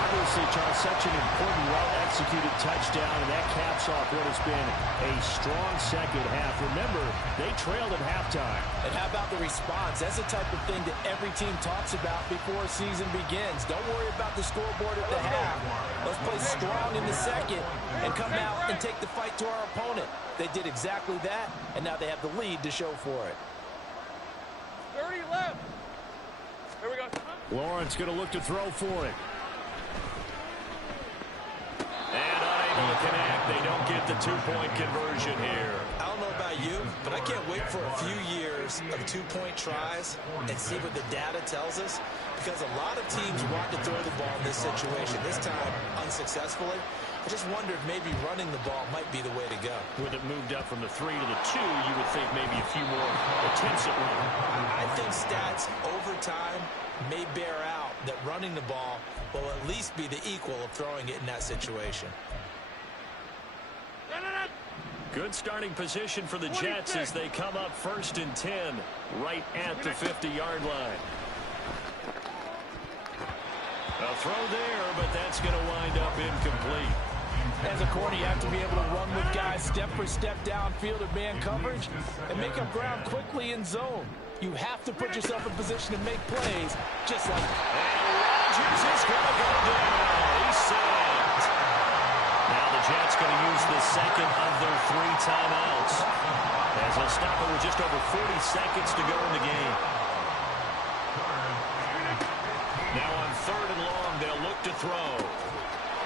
Obviously Charles, such an important, well-executed touchdown, and that caps off what has been a strong second half. Remember, they trailed at halftime. And how about the response? That's the type of thing that every team talks about before a season begins. Don't worry about the scoreboard at the half. Let's play strong in the second and come out and take the fight to our opponent. They did exactly that, and now they have the lead to show for it. 30 left. Here we go. Lawrence going to look to throw for it. And unable to connect. They don't get the two-point conversion here. I don't know about you, but I can't wait for a few years of two-point tries and see what the data tells us, because a lot of teams want to throw the ball in this situation. This time, unsuccessfully. I just wonder if maybe running the ball might be the way to go. With it moved up from the 3 to the 2, you would think maybe a few more attempts at running. I think stats over time may bear out that running the ball will at least be the equal of throwing it in that situation. Good starting position for the Jets as they come up 1st and 10 right at the 50-yard line. A throw there, but that's going to wind up incomplete. As a corner, you have to be able to run with guys step for step downfield or man coverage and make up ground quickly in zone. You have to put yourself in position to make plays just like that. And Rodgers is going to go down. He's sacked. Now the Jets going to use the second of their 3 timeouts as they'll stop it with just over 40 seconds to go in the game. Now on 3rd and long, they'll look to throw.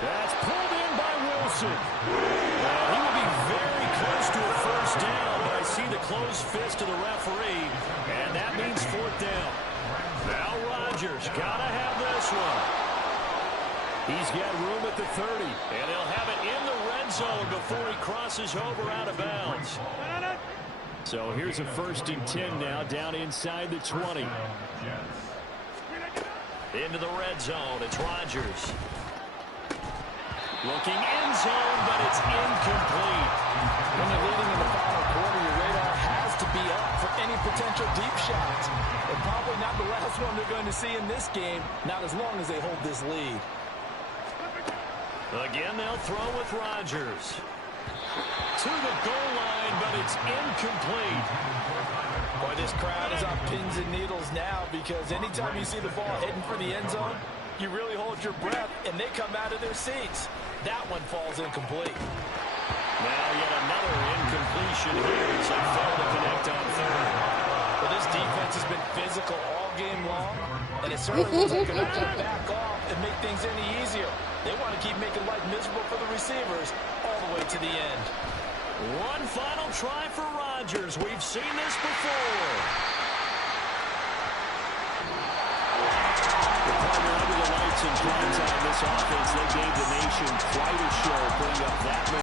That's pulled in by Wilson. He will be very close to a first down, but I see the closed fist of the referee, and that means 4th down. Now Rodgers got to have this one. He's got room at the 30, and he'll have it in the red zone before he crosses over out of bounds. So here's a 1st and 10 now, down inside the 20. Into the red zone, it's Rodgers. Looking end zone, but it's incomplete. When you're leading in the final quarter, your radar has to be up for any potential deep shots. And probably not the last one they're going to see in this game, not as long as they hold this lead. Again, they'll throw with Rodgers. To the goal line, but it's incomplete. Boy, this crowd is on pins and needles now, because anytime you see the ball heading for the end zone, you really hold your breath, and they come out of their seats. That one falls incomplete. Now yet another incompletion here as they fail to connect on 3rd. Well, this defense has been physical all game long, and it certainly looks like they're not going to back off and make things any easier. They want to keep making life miserable for the receivers all the way to the end. One final try for Rodgers. We've seen this before. The partner under the lights in prime time, this offense, they gave the nation quite a show, putting up that many.